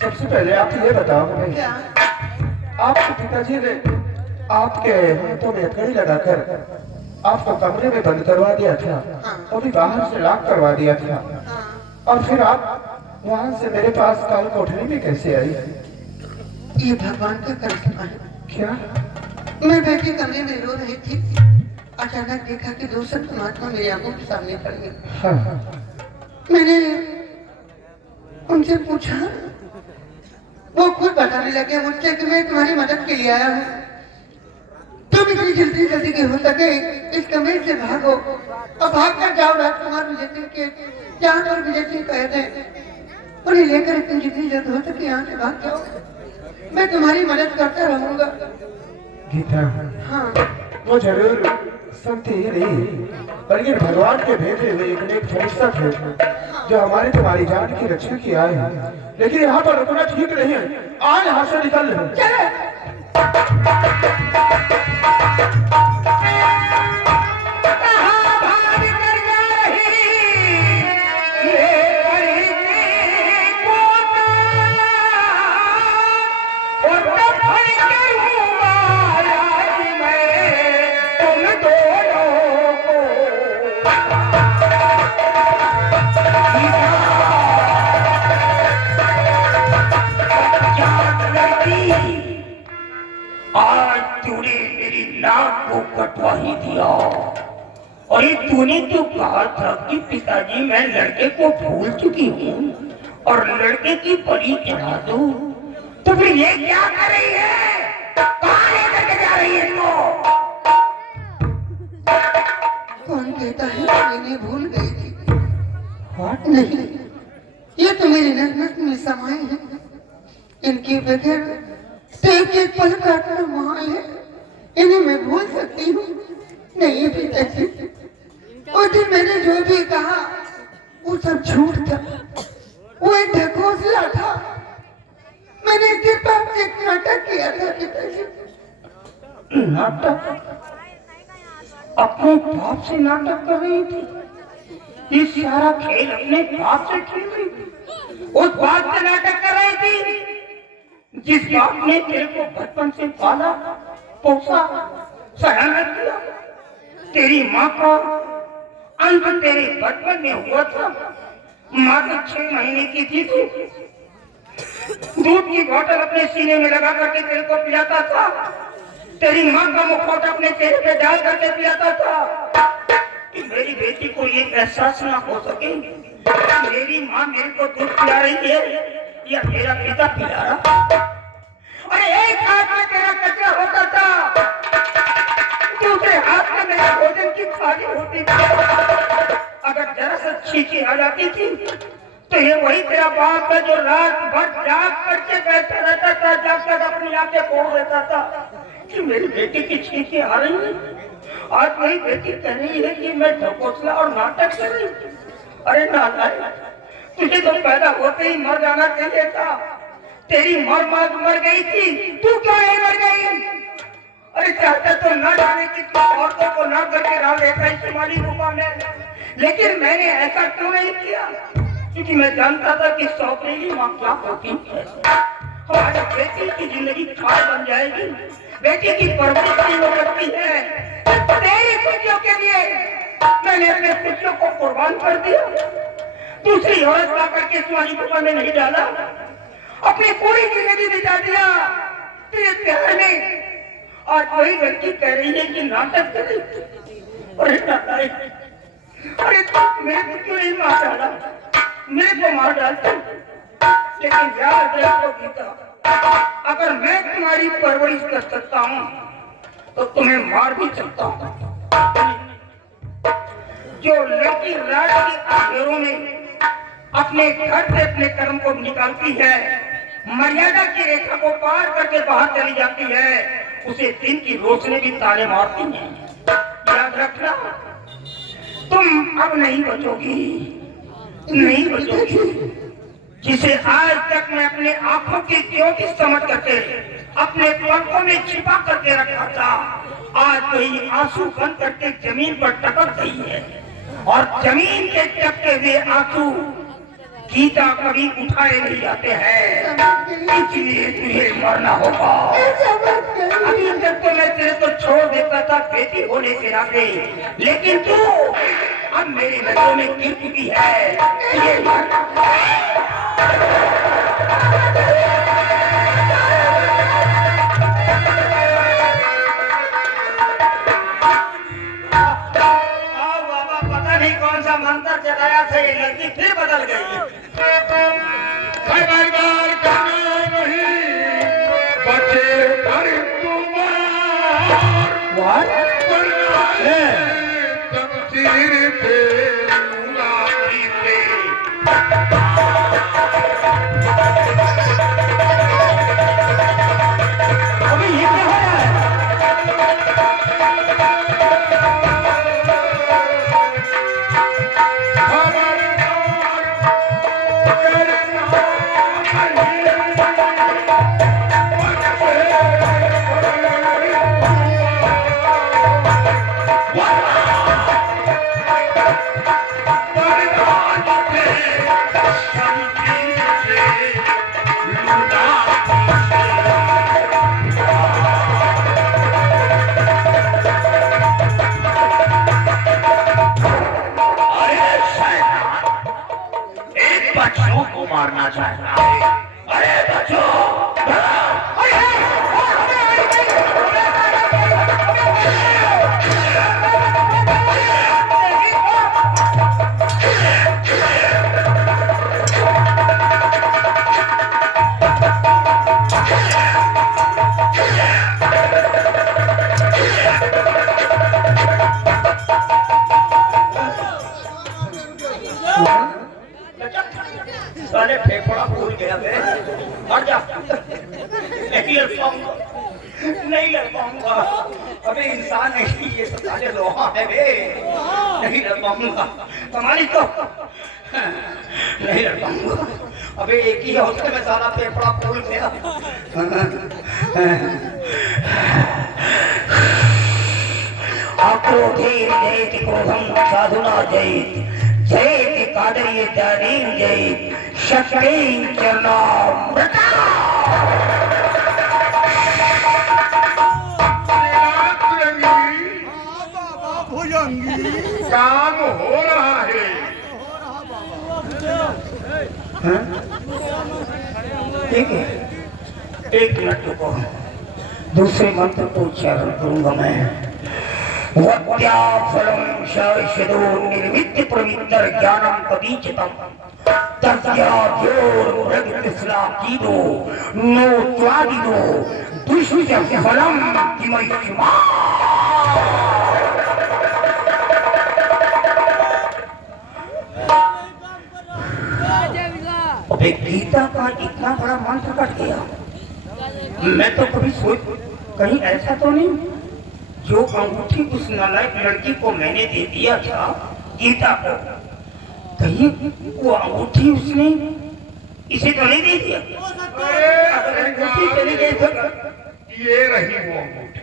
सबसे पहले आप ये बताओ मुझे, क्या? आपके पिताजी ने आपके हाथों में कड़ी लगाकर आपको कमरे में बंद करवा दिया था और भी बाहर से लॉक करवा दिया था, और फिर आप वहां से मेरे पास काल कोठरी में कैसे आई? ये भगवान का करिश्मा है। क्या? मैं बैठी कमरे में रो रही थी, अचानक देखा कि दो संत महात्मा मेरी आंखों के सामने पड़ गए। हाँ। मैंने उनसे पूछा, वो खुद बताने लगे मुझसे कि मैं तुम्हारी मदद के लिए आया हूँ, तुम इतनी जल्दी जल्दी के हो सके इस कमरे से भागो और भाग कर जाओ राजकुमार विजय सिंह के जहाँ पर विजय सिंह कह दे, उन्हें लेकर तुम जितनी जल्द हो सके यहाँ से भाग जाओ, मैं तुम्हारी मदद करता रहूंगा। गीता, हाँ, वो जरूर संत ही नहीं, बल्कि भगवान के भेजे हुए एक नेक फरिश्ता थे जो हमारी तुम्हारी जान की रक्षा की आए हैं। लेकिन यहाँ पर रुकना ठीक नहीं है, आज यहाँ से निकल आज तूने मेरी नाक को कटवा ही दिया। और ये तूने तो कहा था कि पिताजी मैं लड़के को भूल चुकी हूँ और लड़के की बलि चढ़ा दूं, तो फिर ये क्या कर रही है? कहाँ लेकर के जा रही है तो? कौन कहता है कि मैंने भूल गई थी? नहीं, ये तो मेरी नजर में समाये हैं, इनके बगैर एक एक पल काटना महाल है, इन्हें मैं भूल सकती हूँ? नहीं पिताजी, उस दिन मैंने जो भी कहा वो सब झूठ था, वो एक ढकोसला था। मैंने सिर्फ आपसे एक नाटक किया था पिताजी। नाटक? अपने बाप से नाटक कर रही थी? ये सारा खेल अपने बाप से खेल रही थी? उस बाप से नाटक कर रही थी जिस बाप ने तेरे को बचपन से पाला, पोसा, सहारा किया। तेरी माँ का अंत तेरे बचपन में हुआ था। माँ तो 6 महीने की थी। दूध की बोतल अपने सीने में लगा करके तेरे को पिलाता था। तेरी माँ का मुखौटा अपने चेहरे पे डाल करके पिलाता था कि मेरी बेटी को ये एहसास ना हो सके मेरी माँ मेरे को दूध पिला रही है या मेरा पिता पिला रहा। अरे एक हाथ में तेरा कचरा होता था, दूसरे हाथ में मेरा भोजन की थाली होती थी। अगर जरा सा छींकी आ जाती थी तो ये वही तेरा बाप है जो रात भर जाग करके बैठा रहता था, जाग कर अपनी आंखें फोड़ देता था कि मेरी बेटी की छींकी आ रही है। आज वही बेटी कह रही है कि मैं ढकोसला और नाटक कर रही हूँ। अरे नालायक, तुझे तो पैदा होते ही मर जाना चाहिए था। तेरी मर गई थी, तू क्यों नहीं मर गई? अरे चाहता तो ना जाने कि औरतों को ना करके डाल देता है तुम्हारी गुफा में, लेकिन मैंने ऐसा क्यों नहीं किया? क्योंकि मैं जानता था कि सौतेली माँ क्या होती है। हमारे बेटी की जिंदगी खार बन जाएगी, बेटी की परवरिश नहीं हो सकती है। तेरी खुशियों के लिए मैंने अपने खुशियों को कुर्बान कर दिया, दूसरी औरत ला करके तुम्हारी गुफा में नहीं डाला, अपनी पूरी जिंदगी बिता दिया तेरे प्यार में। आज वही लड़की कह रही है कि नाटक करे। अरे मेरे को क्यों नहीं मार डाला? मेरे को मार डालते, लेकिन याद रखो गीता, अगर मैं तुम्हारी परवरिश कर सकता हूँ तो तुम्हें मार भी सकता हूँ। जो लड़की रात के अंधेरों में अपने घर से अपने कर्म को निकालती है, मर्यादा की रेखा को पार करके बाहर चली जाती है, उसे दिन की रोशनी भी ताले मारती है। याद रखना, तुम अब नहीं बचोगी, नहीं बचोगी। जिसे आज तक मैं अपने आंखों की ज्योति समझ करके अपने पलकों में छिपा करके रखा था, आज वही आंसू बन करके जमीन पर टपक गई है। और जमीन के टपके हुए आंसू गीता कभी उठाए नहीं जाते हैं, इसलिए तुझे मरना होगा। अभी तक तो मैं तेरे को छोड़ देता था बेटी होने के नाते, लेकिन तू अब मेरी नजरों में गिर चुकी है, तुझे मरना बाबा पता नहीं कौन सा मंत्र चलाया था, ये लड़की फिर बदल गई। खबरदार करना नहीं, बचे पर तुम्हार तकदीर पे उंगली पे। अभी ये क्या हो रहा है? बच्चों को मारना चाहता है। अरे बच्चों, साले फेफड़ा फूल गया बे, हट जा। नहीं लड़ पाऊंगा, नहीं लड़ पाऊंगा, अबे इंसान नहीं, ये साले लोहा है बे, नहीं लड़ पाऊंगा। तुम्हारी तो नहीं लड़ पाऊंगा, अबे एक ही हौसले में सारा फेफड़ा फूल गया। आक्रोधे जयति क्रोधं साधुना जयति, जयति कादर्ये जानीं जयति, शक्तिं चरणामृता। काम हो रहा है। ठीक है, एक मिनट रुको, दूसरे मंत्र को उच्चारण करूंगा मैं। वत्याफलं शाश्वतो निर्विद्य पवित्र ज्ञानं पदीचितं तस्याद्योर्मृगतिस्लाकीनो नो त्वादिनो दुष्टफलं किमैष्मा। अबे गीता का इतना बड़ा मंत्र कट गया। मैं तो कभी सोच कहीं ऐसा तो नहीं, जो अंगूठी उस नालायक लड़की को मैंने दे दिया था गीता को, कहीं वो अंगूठी उसने इसे तो नहीं दे दिया? अगर अंगूठी चली गई तो ये रही वो अंगूठी।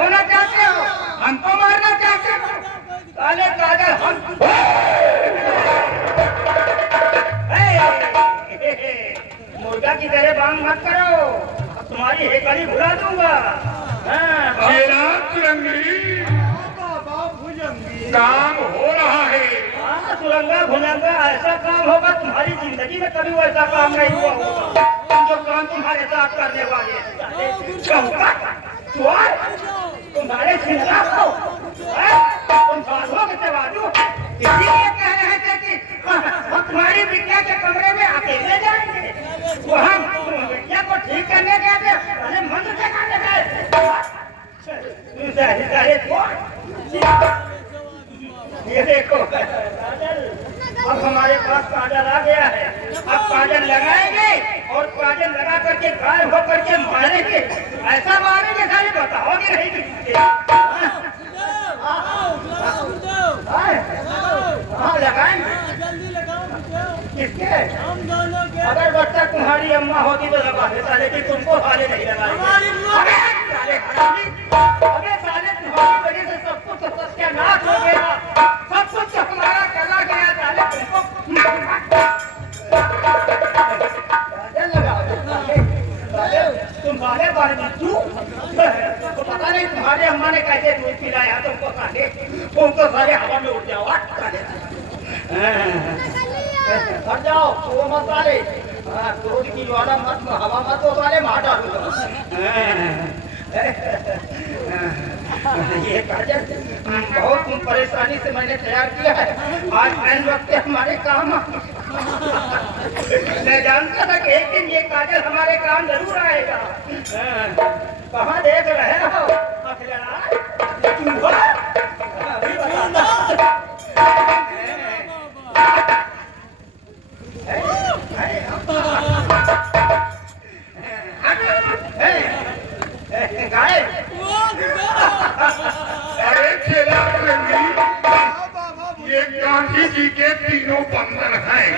होना चाहते हो, हमको मारना चाहते हो? साले काजल हम मुर्गा की तरह बांग मत करो, अब तुम्हारी हेकड़ी भुला दूंगा। हाँ, चेला तुरंगी काम हो रहा है। हाँ, सुरंगा भुजंगा ऐसा काम होगा तुम्हारी जिंदगी में कभी वैसा काम नहीं हुआ होगा जो काम तुम्हारे साथ करने वाले हैं। चौका, चुआर, तुम्हारे खिलाफ हो, तुम साधुओं के तवाजु इसीलिए कह रहे थे कि हम तुम्हारी बिटिया के कमरे में अकेले जाएंगे, वो हम बिटिया को ठीक करने गए थे, अरे मंत्र सिखाने गए। ये देखो काजल, अब हमारे पास काजल आ गया है, अब काजल लगाएंगे और काजल लगा करके गायब होकर के मारेंगे, ऐसा मारेंगे सारे बताओगे नहीं किसी के। हाँ लगाएंगे, किसके? अगर बच्चा तुम्हारी अम्मा होती तो लगा देता, लेकिन तुमको साले नहीं लगाएंगे। अबे साले तुम्हारी वजह से सब कुछ सत्यानाश हो गया, सब कुछ हमारा चला गया। साले तुमको तुम्हारे बारे में तू तो पता नहीं तुम्हारे अम्मा ने कैसे दूध पिलाया तुमको, साले तुम तो सारे हवा में उड़ जाओ। हट जाओ, वो मत साले, दूध की ज्वाला मत, हवा मत तो साले मार डालूंगा। ये काजल बहुत परेशानी से मैंने तैयार किया है, आज ऐन वक्त हमारे काम मैं जानता था कि एक दिन ये काजल हमारे काम जरूर आएगा। कहाँ देख रहे हो चूहा? अभी बताता हूँ। अरे चेला तुरंगी, ये गांधी जी के तीनों बंदर हैं।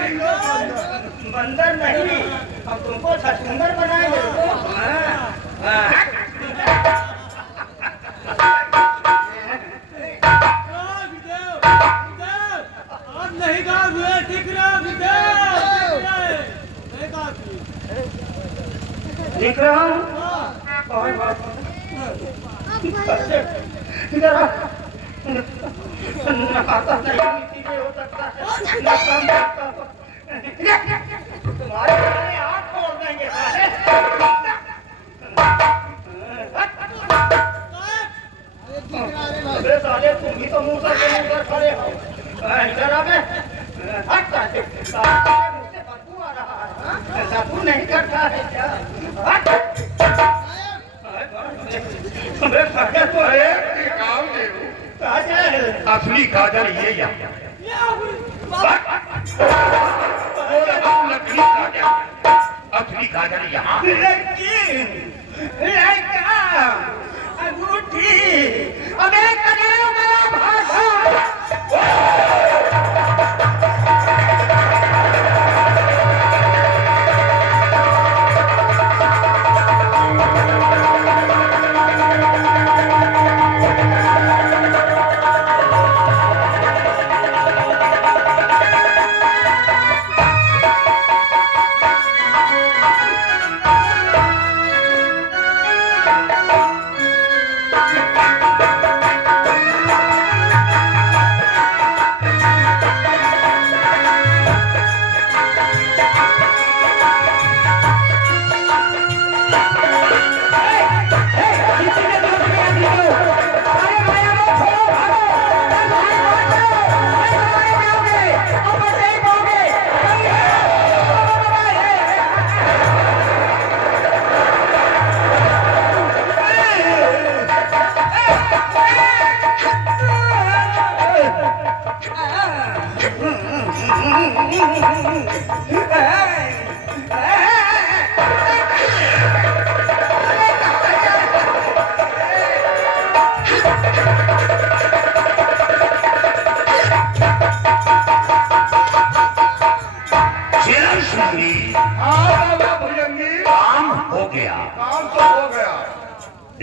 बंदर नहीं, हम तुमको छछूंदर बनाएंगे। नहीं गा ठीक दिख रहा हूँ। नहाता नहीं इसीलिए हो सकता है, न काम करता हो। तुम्हारे साले हाथ तोड़ देंगे साले। अबे साले तुम ही तो मुंह से खड़े हो। इधर आ बे, हट साले, मुंह से बदबू आ रहा है। बदबू नहीं करता है क्या? हट। अबे काजल तो है, काजल असली काजल ये यहाँ नकली काजल, असली काजल यहाँ है। लेकिन लड़का अंगूठी अबे काजल मेरा भाषा।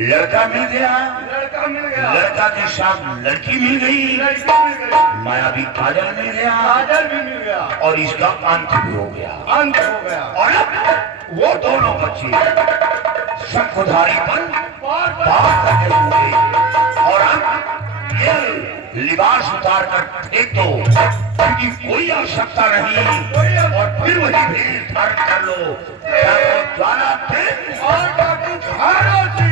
लड़का मिल गया। लड़का मिल गया, लड़का के साथ लड़की मिल गई, लड़की मिल गई, मायावी काजल मिल गया, काजल भी मिल गया, और इसका अंत भी हो गया। अंत हो गया। और अब वो दोनों बच्चे शंखधारीपन पार करने हुए, और अब ये लिबास उतार कर फेंक दो, क्योंकि कोई आवश्यकता नहीं, और फिर वही भेष धारण कर लो, ज्वाला तेज और बाकी झाड़ो जी।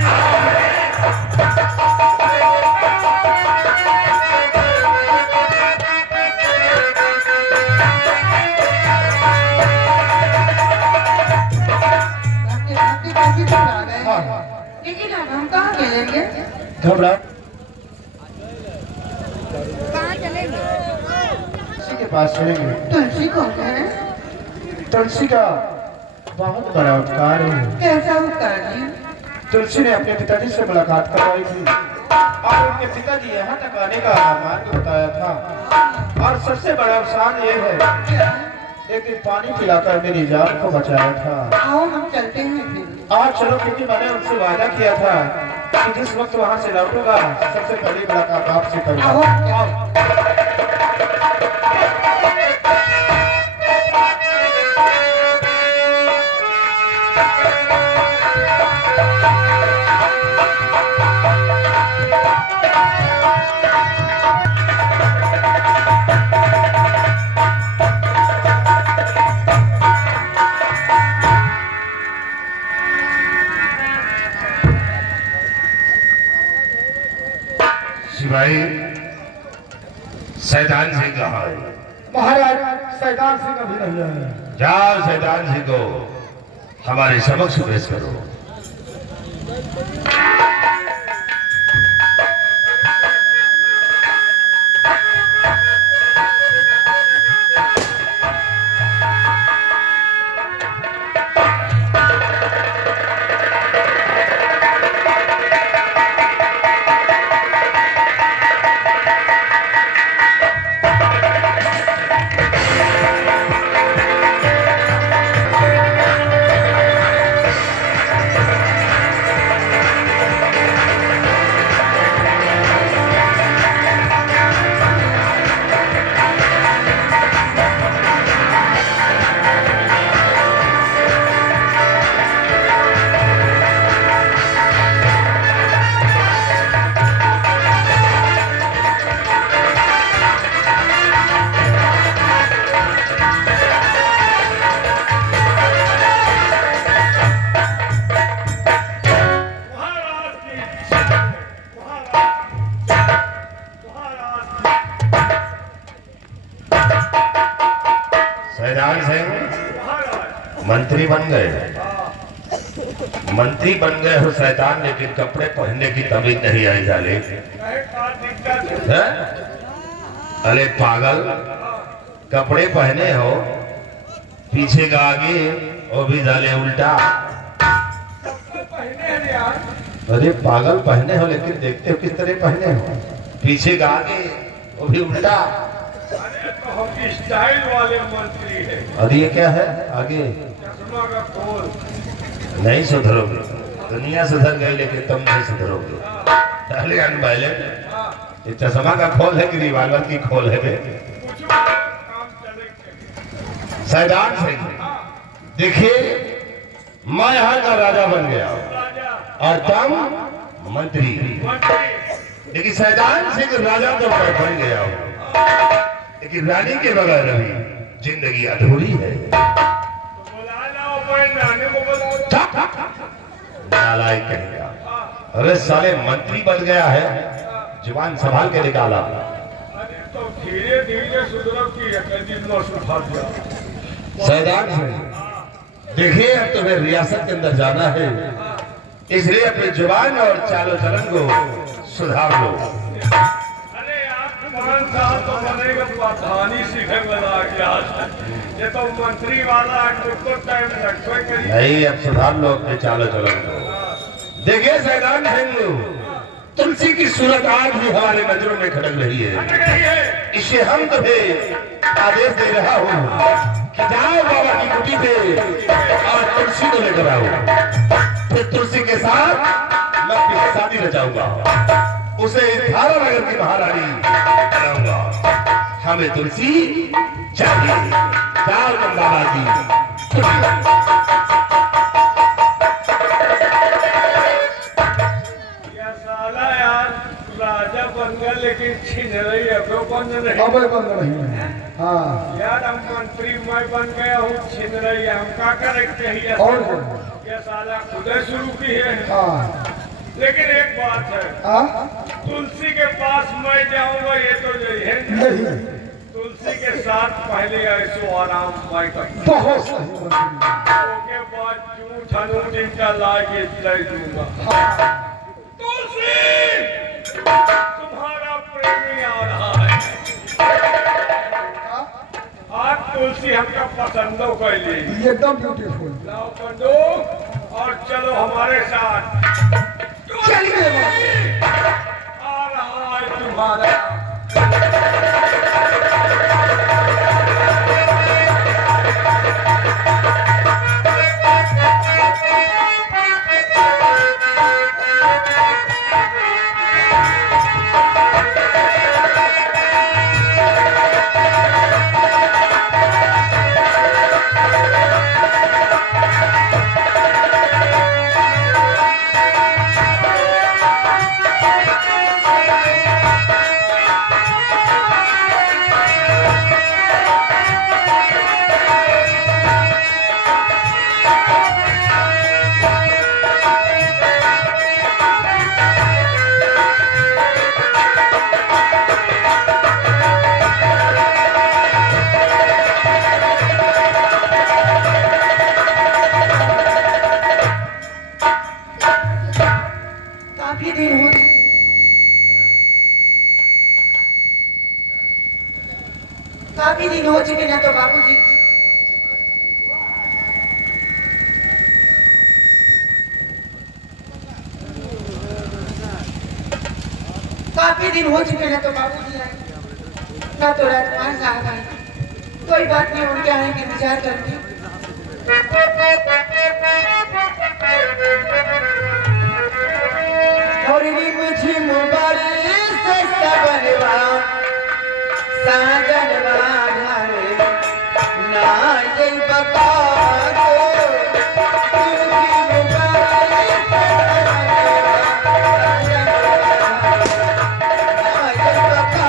भागते भागते काफी दूर आ गए हैं। लेकिन अब हम कहाँ मिलेंगे? घबरा कहाँ चलेंगे? तुलसी के पास चलेंगे। तुलसी कौन है? तुलसी का बहुत बड़ा उपकार है। कैसा उपकार जी? तुलसी ने अपने पिताजी से मुलाकात करवाई थी, और उनके पिताजी यहाँ तक आने का मार्ग बताया था, और सबसे बड़ा अवसान ये है, क्या? एक दिन पानी पिलाकर मेरी जान को बचाया था। आओ हम चलते हैं फिर। आज चलो, क्योंकि मैंने उनसे वादा किया था कि जिस वक्त वहाँ से लौटूंगा सबसे पहली मुलाकात आपसे आओ करूंगा। क्या? सिपाही सैदान सिंह कहाँ है? महाराज, सैदान सिंह अभी नहीं आए। जाओ सैदान सिंह को हमारे समक्ष पेश करो। सैदान सिंह मंत्री बन गए, मंत्री बन गए हो सैतान, लेकिन कपड़े पहनने की तमीज नहीं आई जाले। हैं? अरे पागल, कपड़े पहने हो, पीछे का आगे वो भी जाले उल्टा। अरे पागल, पहने हो लेकिन देखते हो किस तरह पहने हो, पीछे का आगे वो भी उल्टा। स्टाइल वाले मंत्री है। अरे ये क्या है आगे? चश्मा का खोल। नहीं सुधरोगे, दुनिया सुधर गई लेकिन तुम नहीं सुधरोगे। पहले अनबैले ये चश्मा का खोल है कि रिवाल्वर की खोल है बे? काम चले। सैदान सिंह, देखिए मैं यहाँ का राजा बन गया और तुम मंत्री, लेकिन सैदान सिंह राजा तो मैं बन गया हूँ, लेकिन रानी के बगैर अभी जिंदगी अधूरी है। नालायक कहेगा। अरे साले मंत्री बन गया है, जुबान संभाल के निकाला। अरे तो धीरे धीरे सुधरब की दिन सुधार दिया। सैदान सिंह, देखिए अब तुम्हें रियासत के अंदर जाना है, इसलिए अपनी जुबान और चालो चलन को सुधार लो। अरे आप 5 साल तो बनेगा, प्रधानी सीखे बना गया। ये तो मंत्री वाला तो टाइम लगता करिए। नहीं, अब सुधार लो अपने चालो चलन को। देखिए सैदान सिंह, तुलसी की सूरत आज भी हमारे नजरों में खटक रही है, इससे हम तुम्हें आदेश दे रहा हूँ कि जाओ बाबा की कुटी पे और तुलसी को लेकर आओ, फिर तुलसी के साथ मैं अपनी शादी रचाऊंगा। उसे धारा नगर की महारानी बनाऊंगा। हमें तुलसी चाहिए, चार गंगा की। ये साला यार राजा बन गया लेकिन छीन रही है तो बंद नहीं। अब बंद नहीं है। हाँ यार हम मंत्री मैं बन गया हूँ, छीन रही है, हम क्या करें चाहिए। और ये साला खुद शुरू की है। हाँ लेकिन एक बात है, हाँ तुलसी के पास मैं जाऊंगा ये तो यही है, नहीं तुलसी के साथ पहले ऐसो आराम मैं करूँ, बहुत सही मंत्री। उसके बाद झूठ अनूठ इनका लाके ले दूंगा। तुलसी तुम्हारा प्रेमी आ रहा है। आज तुलसी हमका पसंदों कर ली। एकदम ब्यूटीफुल। लाओ बंदूक और चलो हमारे साथ। चलिए आ रहा है तुम्हारा। काफी दिन हो चुके ना तो बाबूजी। काफी दिन हो चुके ना तो बाबूजी आए ना तो राजकुमार साहब आए। कोई बात नहीं, उनके आने की इंतजार करती। और मुझे मुबारक से सबरवा साजनवा घरे ना ये बता दो। मुझे मुबारक से सबरवा ना ये बता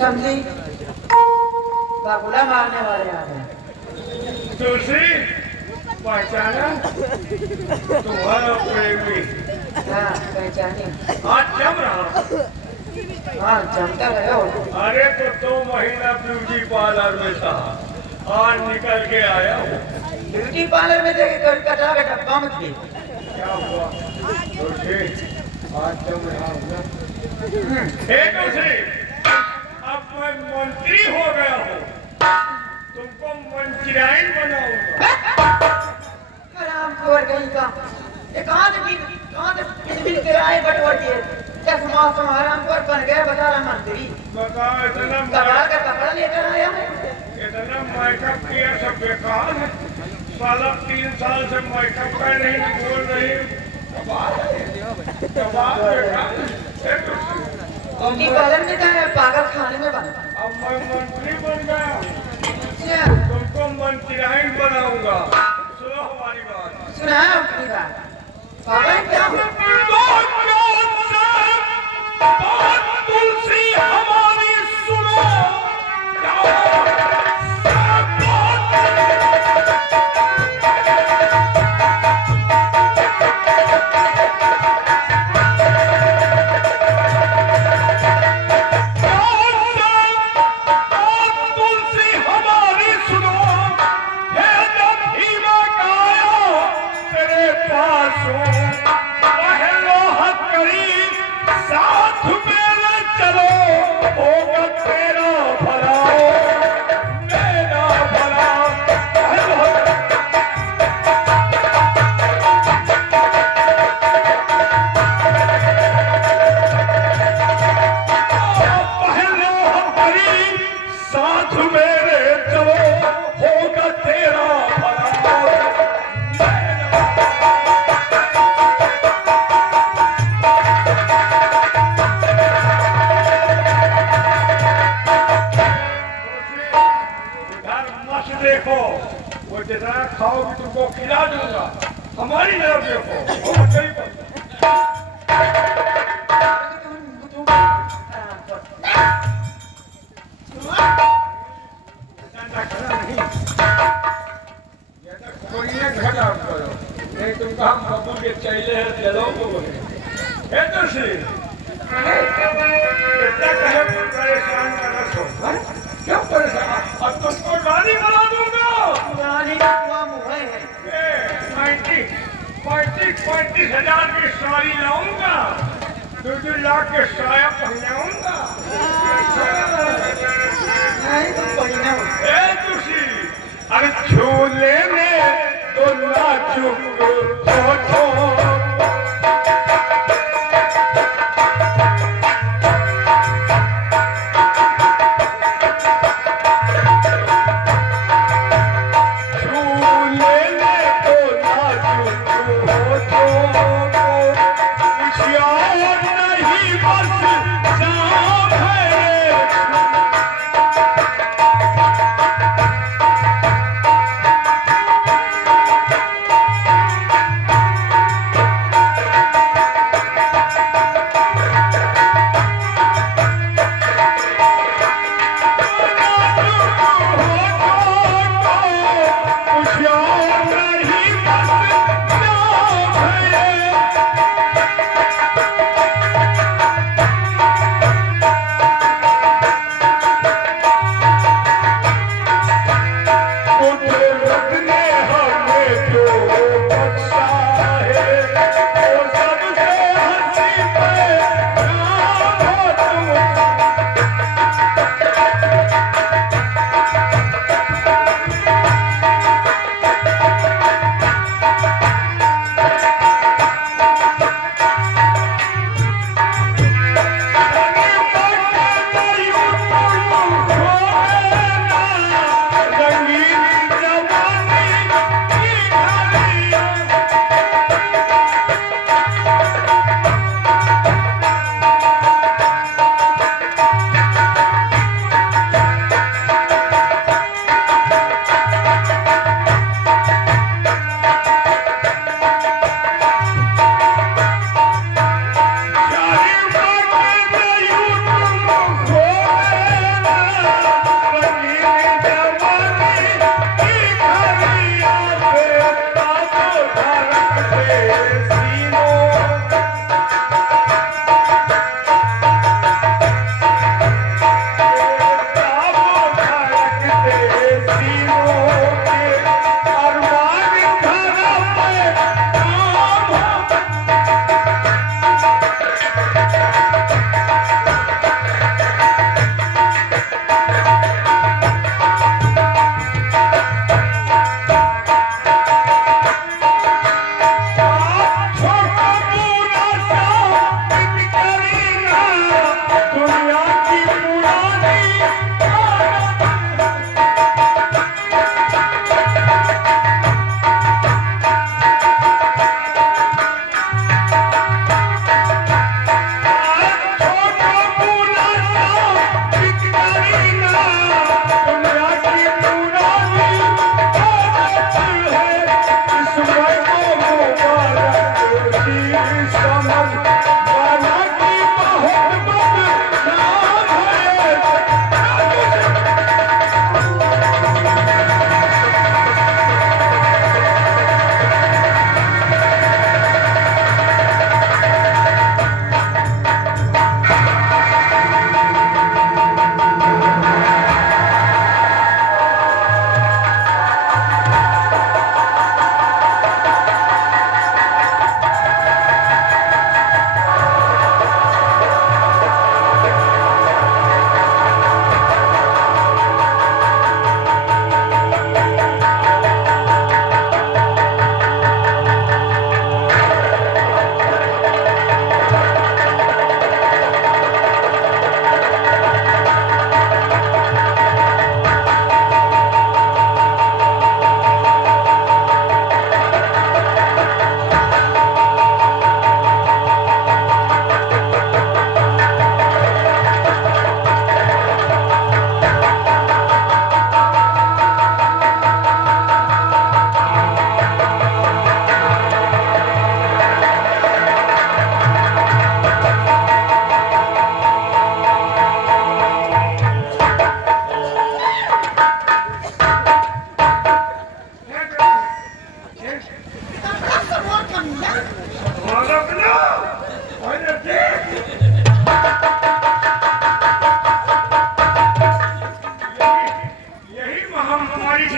समझी बाबूला मारने वाले आ गए। तुलसी पहचाना तुम्हारा प्रेमी हाँ पहचानी। आज जम रहा। हाँ जमता रहे हो। अरे तो 2 महीना ब्यूटी पार्लर में था, आज निकल के आया हूँ। ब्यूटी पार्लर में देखे कभी कचरा का डब्बा मत ले। क्या हुआ तुलसी? आज जम रहा हूँ ना। हे तुलसी, अब मैं मंत्री हो गया हूँ, तुमको मंत्रियाइन बनाऊंगा। हराम खोर गई का। ये कहाँ से बिन के आए बटवर दिए। क्या समाज हराम खोर बन गया बता रहा मंत्री। बताओ इतना कबाड़ का कपड़ा लेकर आया है। इतना मेकअप किया सब बेकार है। साला 3 साल से मेकअप कर नहीं, बोल नहीं। कबाड़ बेकार है। ब्यूटी पार्लर में क्या है, पागल खाने में बनता। अब मैं मंत्री बन गया हूँ, अच्छा तुमको मंत्रियाइन बनाऊंगा। सुनो हमारी बात। सुना है अपनी बात। पागल क्या हो? तुलसी हमारी सुनो। पहलो से देखो, वो जितना खाओगे तुमको खिला दूंगा। हमारी तरफ देखो, और कहीं पर नहीं तुमको हम बबू के चले हैं चलो बोले है तो सी कितना कहे परेशान कर रखो क्यों परेशान अब तुमको गाड़ी बना दूंगा गाड़ी हुआ मुहे है 35,000 की साड़ी लाऊंगा 2 लाख के साया पहनाऊंगा अरे झूले में तो नाचुक हो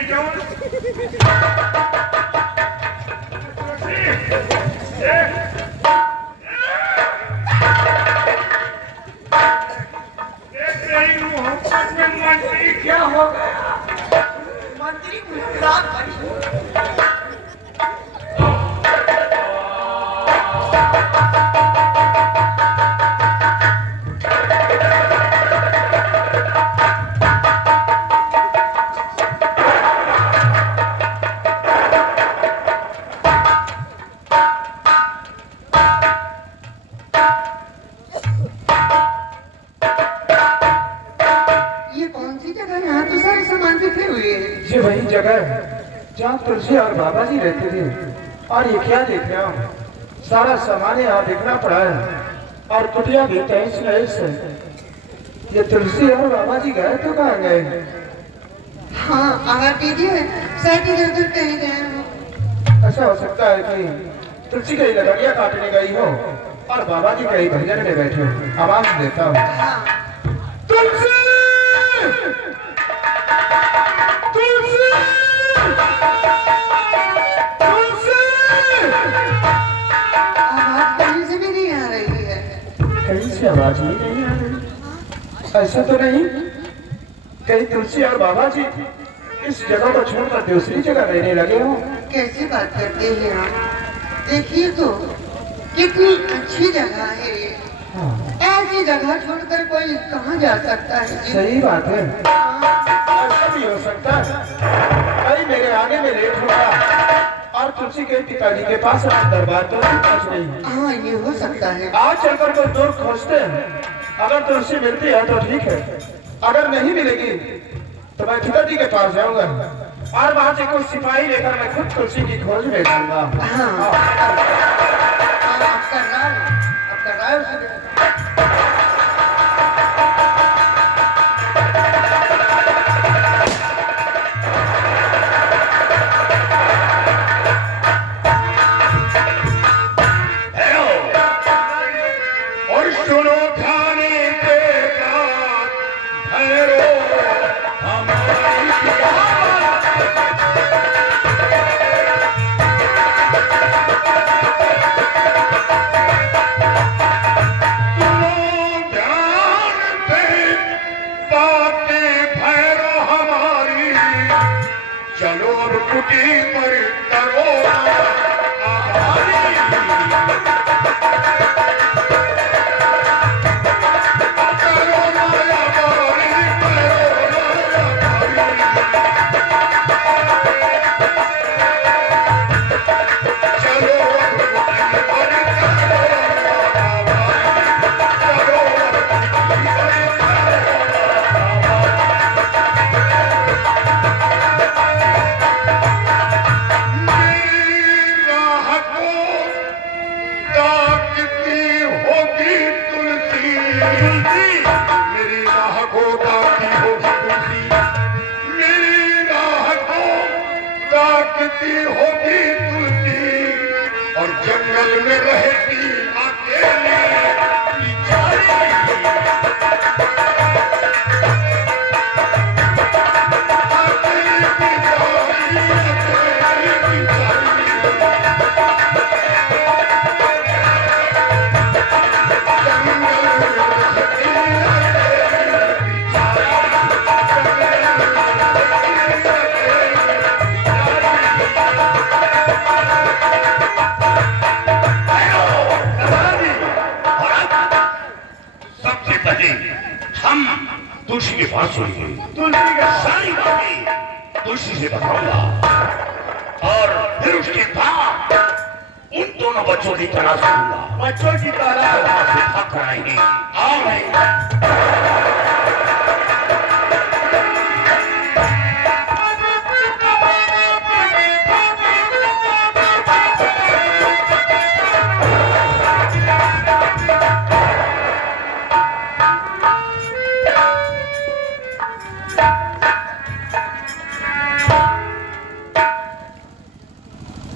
क्यों मोहब्बत में मंत्री क्या हो गया? मंत्री मुलाकात बनी। ये कौन सी जगह है? यहाँ तो सारे सामान बिखरे हुए हैं। ये वही जगह है जहाँ तुलसी और बाबा जी रहते थे। और ये क्या देख रहा हूँ, सारा सामान यहाँ बिखरा पड़ा है और कुटिया भी तहस नहस है। ये तुलसी और बाबा जी गए तो कहाँ गए? हाँ आवाज दीजिए, शायद इधर उधर कहीं गए हो। ऐसा हो सकता है कि तुलसी कहीं लकड़ियाँ काटने गई हो और बाबा जी कहीं भजन में बैठे हो। आवाज देता हूँ, हाँ तुलसी तुलसी तुलसी। आवाज कहीं से भी नहीं आ रही है। कहीं से आवाज ही नहीं आ रही। ऐसा तो नहीं कहीं तुलसी और बाबा जी इस जगह को छोड़कर दूसरी जगह रहने लगे हो? कैसी बात करते हैं आप? देखिए तो कितनी अच्छी जगह है ये। हाँ, ऐसी जगह छोड़कर कोई कहाँ जा सकता है जी? सही बात है। हाँ, ऐसा भी हो सकता है कहीं मेरे आने में लेट होगा और तुलसी के पिताजी के पास अपना दरबार तो नहीं पहुंच रही। हाँ ये हो सकता है। आज चलकर कोई दूर खोजते हैं, अगर तुलसी मिलती है तो ठीक है, अगर नहीं मिलेगी तो मैं पिताजी के पास जाऊंगा और वहां से कुछ सिपाही लेकर मैं खुद तुलसी की खोज में जाऊंगा। हाँ आप कर रहा है उसे। और सुनो खाने के बाद भैरो हमारी सुनो ध्यान से बातें भैरो हमारी, चलो अब कुटी पर करो आहारी। होगी तुलसी और जंगल में रहती अकेली बिचारी। सबसे पहले हम तुलसी के पास चलेंगे, तुलसी की सारी बातें तुलसी से बताऊंगा और फिर उसके बाद उन दोनों बच्चों की तलाश करूंगा। बच्चों की तलाश से भाग कर आएंगे। आओ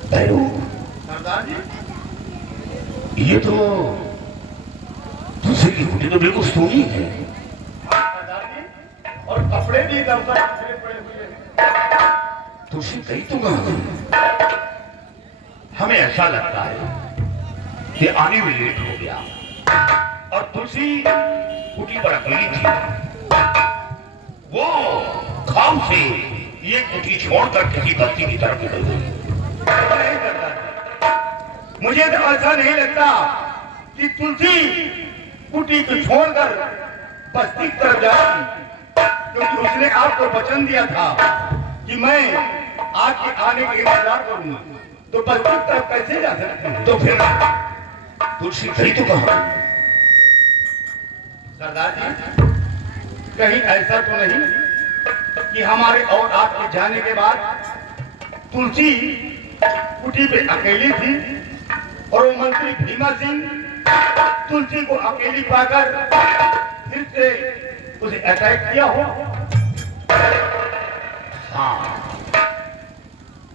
भैरू, ये तो दूसरे की कुटी तो बिल्कुल सोनी है और कपड़े भी दम पर बिखरे पड़े हुए हैं। तुलसी कहीं तो कहाँ? हमें ऐसा लगता है कि आने में लेट हो गया और तुलसी कुटी पर अकेली थी। वो खाम से ये कुटी छोड़कर किसी बस्ती की तरफ निकल गई। नहीं करता। मुझे तो ऐसा नहीं लगता कि तुलसी कुटी को छोड़कर बस्ती की तरफ जाएगी, क्योंकि उसने आपको वचन दिया था कि मैं आपके आने का इंतजार करूंगा, तो बस्ती की तरफ कैसे जा सकती है? तो फिर तुलसी गई तो कहाँ? सरदार जी, कहीं ऐसा तो नहीं कि हमारे और आपके जाने के बाद तुलसी कुटी पे अकेली थी और वो मंत्री भीमा सिंह तुलसी को अकेली पाकर फिर से उसे अटैक किया हो? हाँ,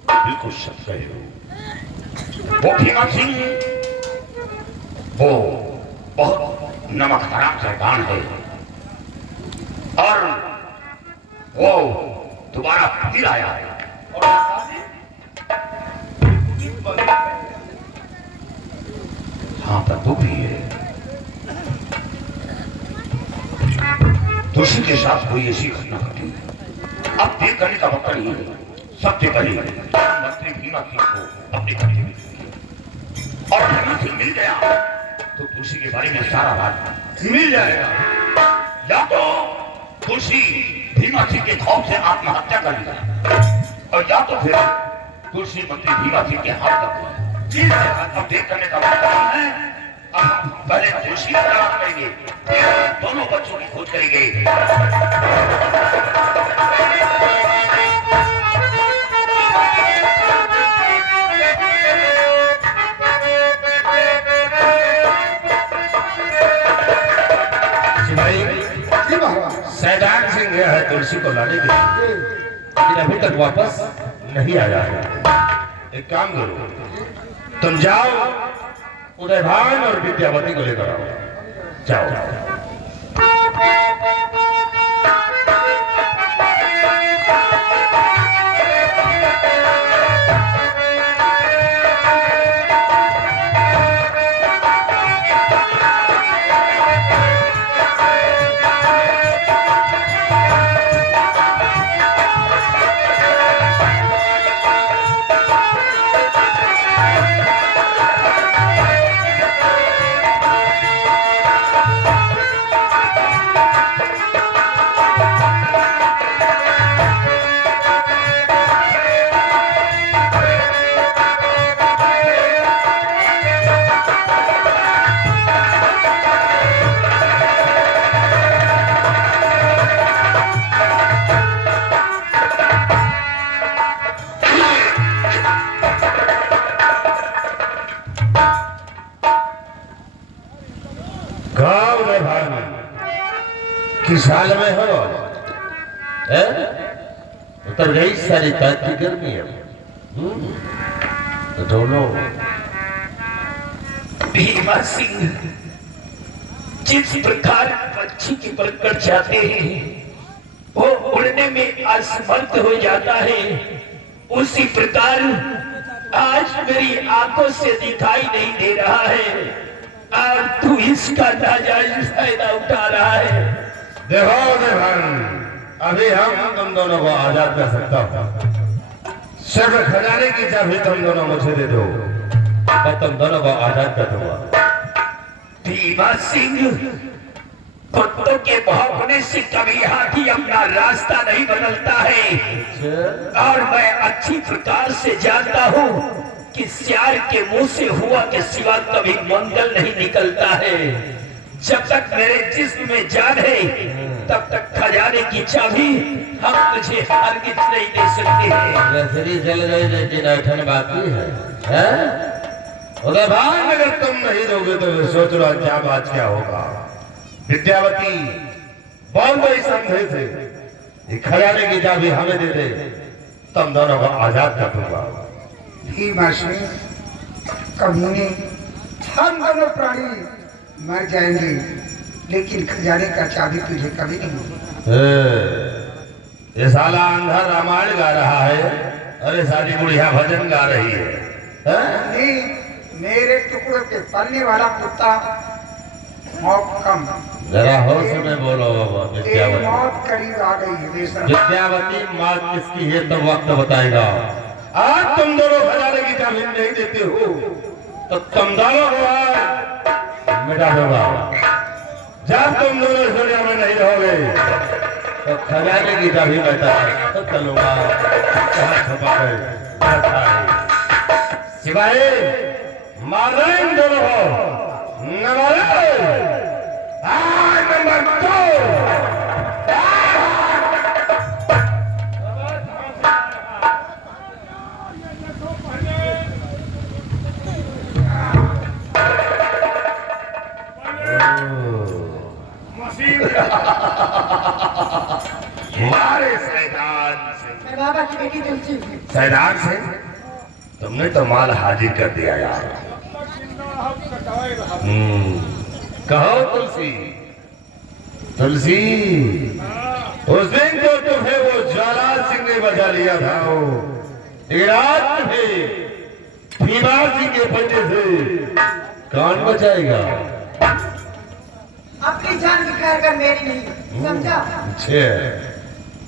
बिल्कुल सच कहे हो। वो भीमा सिंह वो बहुत नमक हराम शैतान है और वो दोबारा फिर आया है। और हाँ, पर दुख भी है। तुलसी के साथ कोई ऐसी घटना घटी। अब देख करने का वक्त नहीं है। सबसे पहले मंत्री भीमा सिंह को अपने कब्जे में लीजिए और भीमा सिंह मिल गया तो तुलसी के बारे में सारा राज मिल जाएगा। या तो तुलसी भीमा सिंह के खौफ से आत्महत्या कर लिया और या तो फिर तुलसी मंत्री भीमा सिंह के हाथ लग गई। अब देख करने का वक्त नहीं है। अब हम पहले तुलसी को तलाश करेंगे, फिर दोनों बच्चों की खोज करेंगे। सैदान सिंह गया है तुलसी को लाने के लिए, लेकिन अभी तक वापस नहीं आया है। एक काम करो, तुम जाओ उदयभान और विद्यावती को लेकर आओ। जाओ। किस हाल में हो? उतर गई सारी ताप की गर्मी है। तो दोनों भीमा सिंह जिस प्रकार पक्षी की पकड़ जाते हैं वो उड़ने में असमर्थ हो जाता है, उसी प्रकार आज मेरी आंखों से दिखाई नहीं दे रहा है और तू इसका नाजायज फायदा उठा रहा है। देखो देवान, अभी हम तुम दोनों को आजाद कर सकता हूँ। सिर्फ खजाने की चाबी तुम दोनों मुझे दे दो, मैं तुम दोनों को आजाद कर दूंगा। भीमा सिंह, कुत्तों के भौंकने से कभी हाथी अपना रास्ता नहीं बदलता है और मैं अच्छी प्रकार से जानता हूँ कि सियार के मुंह से हुआ के सिवा कभी मंगल नहीं निकलता है। जब तक मेरे जिस्म में जान है तब तक खजाने की चाबी हम तुझे हरगिज नहीं दे सकते हैं। लकड़ी जल गई लेकिन ऐठन बाकी है? उधर भाग, अगर तुम नहीं दोगे तो फिर सोच लो अंजाम आज क्या होगा। विद्यावती बोल दो इस अंधे से, ये खजाने की चाबी हमें दे दे, तुम दोनों को आजाद कर दूंगा। भीमा सिंह, कमीने, हम दोनों प्राणी मर जाएंगे लेकिन खजाने का चाबी तुझे कभी नहीं मिलेगा। ये साला अंधा रामायण गा रहा है, अरे सारी बुढ़िया भजन गा रही है हाँ? नहीं, मेरे टुकड़े पे पलने वाला कुत्ता मौत कम, जरा होश में बोलो बाबा। तेरी मौत करीब आ गई है बेशक। विद्यावती माँ किसकी है तो वक्त बताएगा। आज तुम दोनों खजाने की चाबी नहीं देते हो तो तुम दोनों को आज मिटा दूंगा। जब तुम दोनों इस दुनिया में नहीं रहोगे तो खजाने की चाबी बैठा तो चलूंगा कहाँ छुपा है सिवाय मारे इन दोनों को न मारे। नंबर 2 हमारे सैदान से मैं बाबा की बेटी तुलसी हूँ। सैदान से तुमने तो माल हाजिर कर दिया यार। कहो तुलसी, तुलसी उस दिन तो तुम्हें वो ज्वाला सिंह ने बचा लिया था, रात में भीमा सिंह के पंजे से कौन बचाएगा? अपनी जान की खैर कर मेरी नहीं, समझा? छे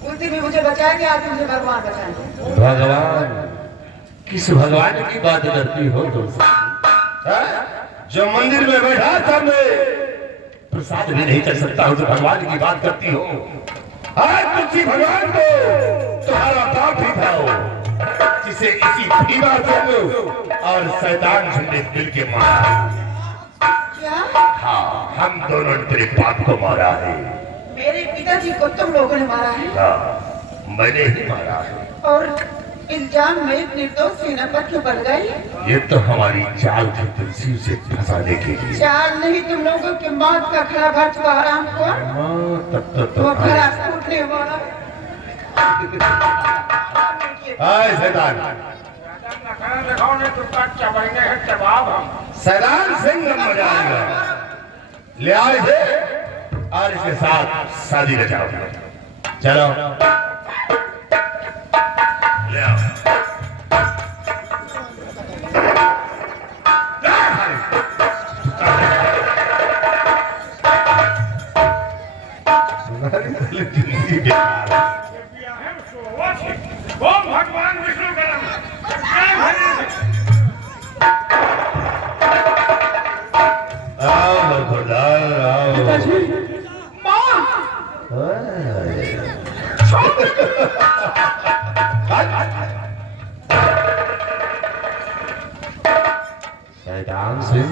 उस दिन भी मुझे बचाएंगे, आज मुझे भगवान बचाएंगे। भगवान? किस भगवान की बात करती हो तुलसी? जो मंदिर में बैठा था मैं प्रसाद भी नहीं कर सकता हूँ तो भगवान की बात करती हो? आज तुलसी भगवान को तुम्हारा बाप ही था जिसे इसी भीमा सिंह और शैतान सिंह ने मिल के मारा। क्या? हाँ, हम दोनों ने तेरे बाप को मारा है। मेरे पिताजी को तुम लोगों ने मारा है? हाँ, मैंने ही मारा है। और इल्जाम में निर्दोष सेना पर क्यों बढ़ गई? ये तो हमारी चाल थी तुलसी से फंसाने के लिए। चाल नहीं, तुम लोगों की मौत का खड़ा भर चुका आराम को। तब तो वो खड़ा फूटने वाला। हाय शैतान, शैतान सिंह लम्बा जाएगा। ले आओ इसे और इसके साथ शादी रचाओ। चलो ले आओ। ओम भगवान विष्णु का नाम। आओ बरखुरदार आओ। शैतान सिंह,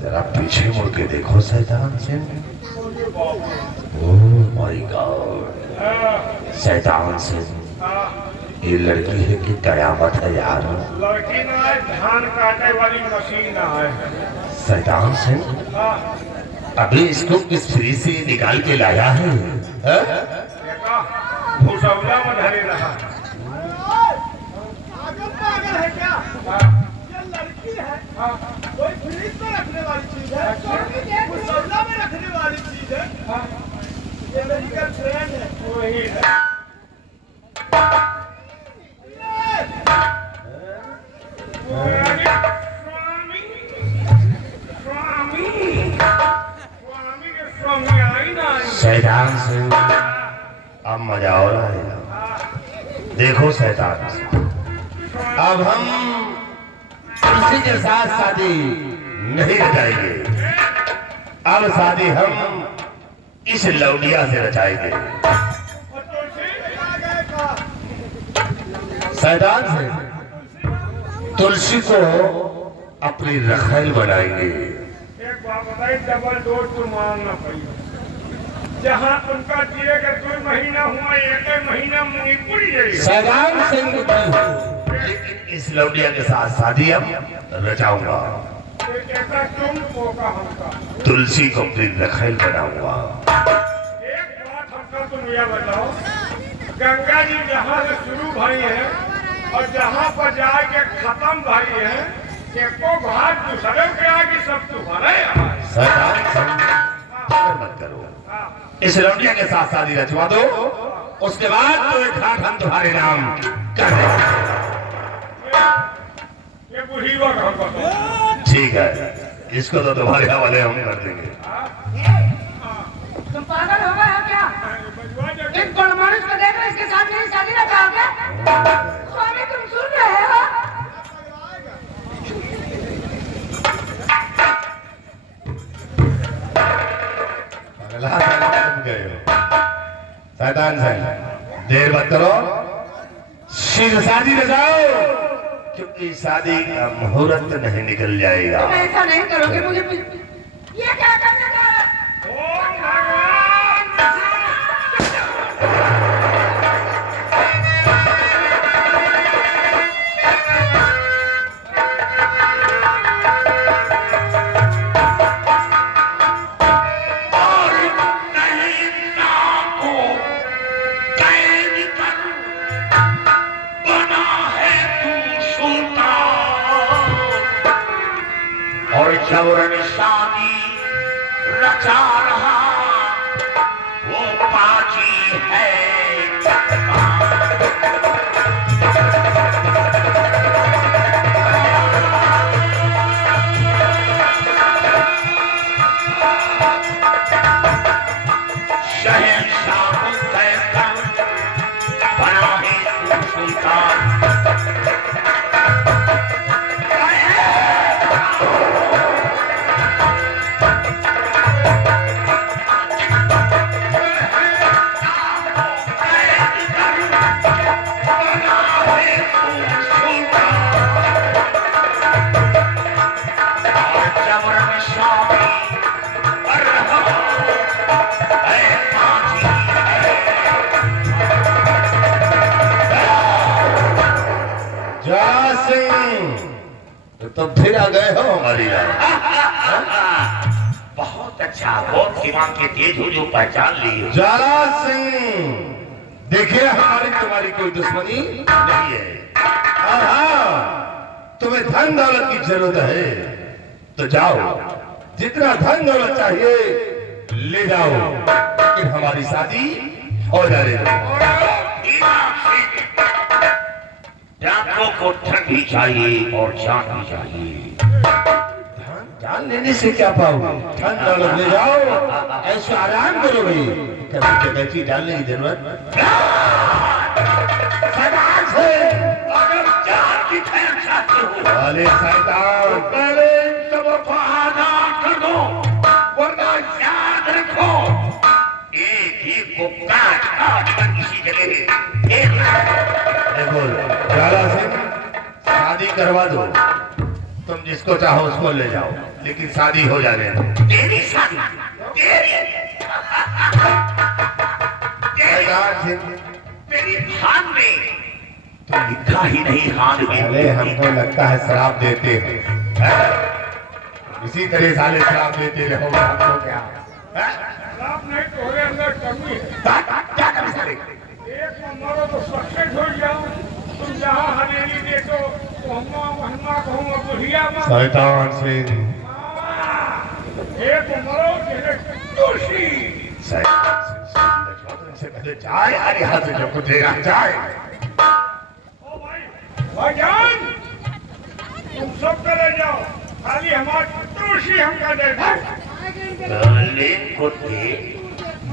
जरा पीछे मुड़ के देखो Shaitan Singh. Oh my God, Shaitan Singh ये लड़की है कि कयामत है यार। लड़की ना है, धान काटे वाली मशीन है। शैतान सिंह अभी इसको किस फ्री से निकाल के लाया है? भूसौला में धरे रहा। पागल है क्या? ये लड़की है, कोई फ्रीज में रखने वाली चीज है, भूसौला में रखने वाली चीज है। ये मेरी गर्लफ्रेंड है। वही है। स्वामी स्वामी स्वामी के स्वामी आई ना आई। शैतान सिंह अब मजा हो रहा है। देखो शैतान सिंह, अब हम किसी के साथ शादी नहीं रचाएंगे। अब शादी हम इस लौडिया से रचाएंगे। शैतान से तुलसी को अपनी रखैल बनाएंगे। एक बात बताइए, डबल डोज तो मांगना पड़ेगा। जहाँ उनका जिएगा 2 महीना हुआ, 1 महीना मुँह पुड़ी जाएगी। शैतान सिंह की लेकिन इस लौडिया के साथ शादी हम रचाऊंगा। ऐसा तुम पोका हमका। तुलसी को अपनी रखैल बनाऊंगा। एक बात हमका तुम यह बताओ, गंगा जी जहाँ से शुरू भई है और जहाँ पर जाके खत्म भई है, एको घाट दूसरे के आगे सब तुम्हारे यहाँ है। शैतान सिंह, फिक्र मत करो, इस लौंडिया के साथ शादी रचवा दो उसके बाद तो एक घाट हम तुम्हारे नाम कर देंगे। ये बूढ़ी हुआ काम करता ठीक है, इसको तो तुम्हारे हवाले हम कर देंगे। तुम पागल हो गए हो क्या? एक परमाणु को देख रहे, इसके साथ मेरी शादी ना चाहोगे? स्वामी तुम सुन रहे हो? तुम गए हो शैतान से, देर मत करो, शीघ्र शादी में जाओ, क्योंकि शादी का मुहूर्त नहीं निकल जाएगा। तुम ऐसा नहीं करोगे, मुझे ये क्या करने जा रहे हो? जबरन शादी रचा रहा वो पाजी है। शहंशाह कहकर बना है तू सुल्तान। तो फिर आ गए हो हमारी यार। बहुत अच्छा, बहुत दिमाग के तेज हो जो पहचान ली। ज्वाला सिंह, देखिए हमारी तुम्हारी कोई दुश्मनी नहीं है। और हाँ, तुम्हें धन दौलत की जरूरत है तो जाओ, जितना धन दौलत चाहिए ले जाओ, लेकिन हमारी शादी हो जाएगी। डाकों को धन भी चाहिए और जान भी चाहिए। जान लेने से क्या पाओगे? धन दौलत ले जाओ, ऐसे आराम करोगे, कभी कैसी डालने की जरूरत। अगर जान की खैर चाहते हो, अरे शैतान, पहले सबको आजाद कर दो, वरना याद रखो एक ही को काट काट कर किसी जगह फेर। देखो ज्वाला सिंह, शादी करवा दो, तुम जिसको चाहो उसको ले जाओ, लेकिन शादी हो जाने दो। तेरी शादी तेरी हाथ में तो लिखा ही नहीं हाथ में। अरे हमको लगता है शराब देते हैं, इसी तरह साले शराब देते रहो, हमको क्या शराब नहीं तो हो अंदर कमी है। क्या कर साले? एक मरो तो सक्सेस हो जाओ, तुम जहाँ हवेली देखो हम्मा कहूँगा बुढ़िया में शैतान सिंह, एक मरो तुलसी से पहले जाए, अरे यहाँ से जो कुछ देगा जाए। ओ भाईजान, तुम सब चले जाओ, खाली हमारी तुलसी हमका दे दो। ले कुत्ते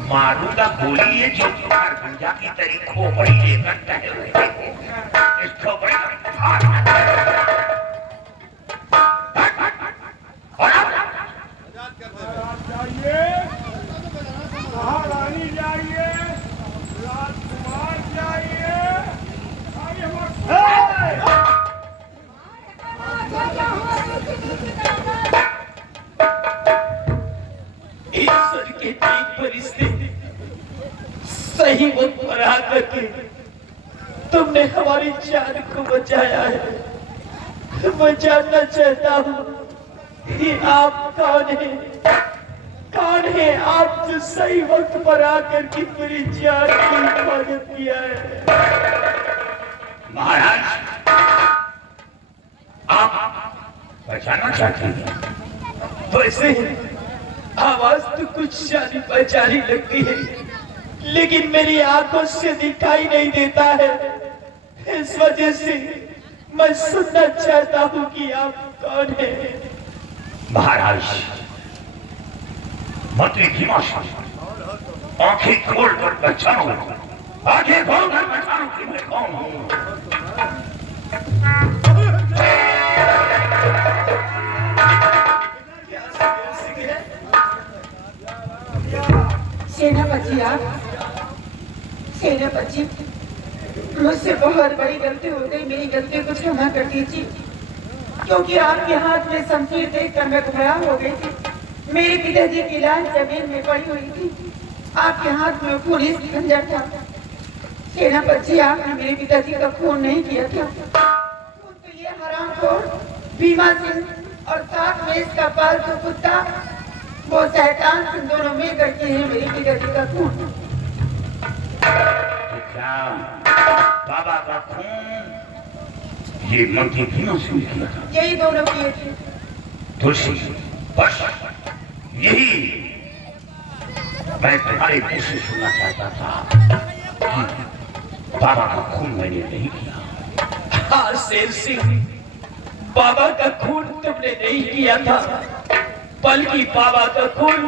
मारूंगा गोली है जो तुम्हार गुंजा की तरी खोपड़ी लेकर टहल रहे हो। इस खोपड़ी जाइए, महारानी जाइए, राजकुमार जाइए, ईश्वर के ठीक फरिश्ते सही वक्त पर आकर के तुमने हमारी जान को बचाया है। मैं जानना चाहता हूँ कि आप कौन है? कौन है आप जो सही वक्त पर आकर के मेरी जान की हिफाजत किया है? महाराज, आप पहचानना चाहते हैं? वैसे आवाज तो कुछ जानी पहचानी लगती है, लेकिन मेरी आंखों से दिखाई नहीं देता है। इस वजह से मैं सुनना चाहता हूँ कि आप कौन है। महाराज, मंत्री भीमाशंकर, आंखें खोलकर पहचानो, आंखें खोलकर पहचानो कि मैं कौन हूँ। सेनापति, आप सेनापति, मुझसे बहुत बड़ी गलती हो गई। मेरी गलती को क्षमा कर दीजिए, क्योंकि आपके हाथ में शमशीर देखकर मैं गुमराह हो गई थी। मेरे पिताजी की लाश जमीन में पड़ी हुई थी, आपके हाथ में पुलिस खंजर था। सेनापति, आपने मेरे पिताजी का खून नहीं किया था। खून तो ये हरामखोर भीमा सिंह और साथ में इसका पालतू कुत्ता, वो शैतान सिंह दोनों मिल करके हैं मेरे पिताजी का खून। क्या बाबा का खून ये मंत्री भीमा सिंह ने किया था? यही दोनों किए थे। तुलसी, बस यही मैं तुम्हारे मुंह से सुनना चाहता था कि बाबा का खून मैंने नहीं किया। हाँ शेर सिंह, बाबा का खून तुमने नहीं किया था, बल्कि बाबा का खून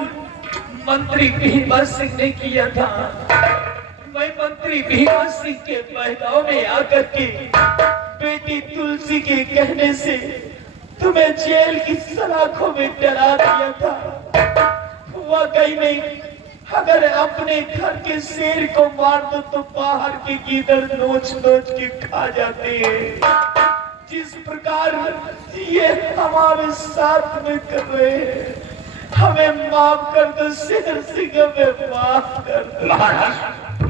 मंत्री भीमा सिंह ने किया था। मैं मंत्री भीमा सिंह के बहकाव में आकर के बेटी तुलसी के कहने से तुम्हें जेल की सलाखों में डरा दिया था। वाकई में अगर अपने घर के शेर को मार दो तो बाहर के गीदड़ नोच नोच के खा जाते हैं। जिस प्रकार ये हमारे साथ में कर रहे हैं, हमें माफ कर दो शेर सिंह, हमें माफ कर दो। महाराज,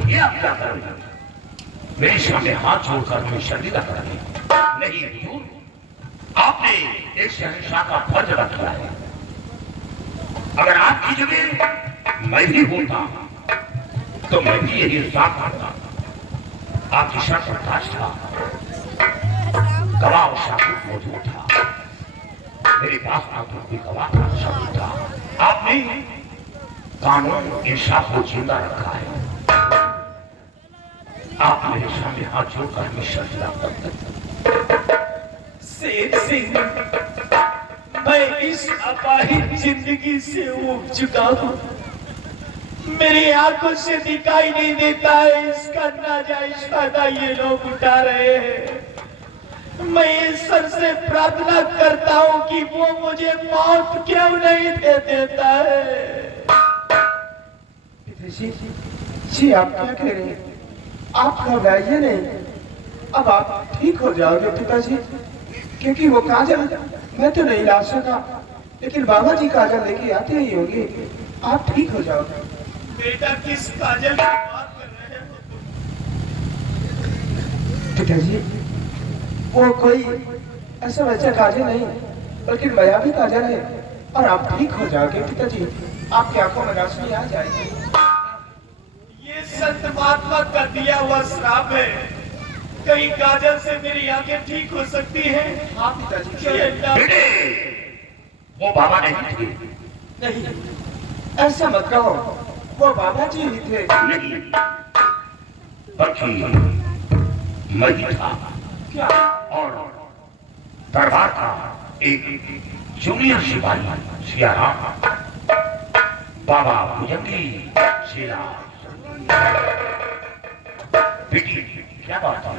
ये आप क्या कर रहे हैं? मेरे सामने हाथ जोड़कर हमें शर्मिंदा कर रहे हैं। नहीं हुजूर, आपने एक शहंशाह का फर्ज अदा किया है। अगर आपकी जगह मैं भी होता तो मैं भी यही इंसाफ करता। आपकी शर्त पर ताज था, गवाह और शाबूत मौजूद था। मेरे पास ना तो कोई गवाह था, शाबूत था। आपने कानून इंसाफ को जिंदा रखा है। आप मेरे सामने हाथ जोड़कर हमें शर्मिंदा करते। शेर सिंह, मैं इस अपाहिज जिंदगी से उब चुका हूँ। मेरी आंखों से दिखाई नहीं देता है, इसका नाजायज फायदा ये लोग उठा रहे हैं। मैं ईश्वर से प्रार्थना करता हूँ कि वो मुझे मौत क्यों नहीं दे देता है। जी आप क्या कह रहे हैं? आप घबराइए नहीं, अब आप ठीक हो जाओगे पिताजी। क्योंकि वो काजल मैं तो नहीं ला सका, लेकिन बाबा जी काजल लेके आते ही होंगे। आप ठीक हो जाओगे। बेटा, किस काजल की बात कर रहे हो? पिताजी, वो कोई ऐसा वैसा काजल नहीं, बल्कि मायावी काजल है, और आप ठीक हो जाओगे पिताजी। आपकी आंखों में रोशनी आ जाएगी। ये संत महात्मा का दिया हुआ श्राप है। कहीं काजल से मेरी आंखें ठीक हो सकती हैं? हाँ पिताजी। बेटे, वो बाबा नहीं थे। नहीं, ऐसा मत कहो, वो बाबा जी ही थे। नहीं, बल्कि मैं ही था। क्या? और दरबार का एक जूनियर सिपाही सियाराम, बाबा भुजंगी शेरा। बेटी, क्या बात है?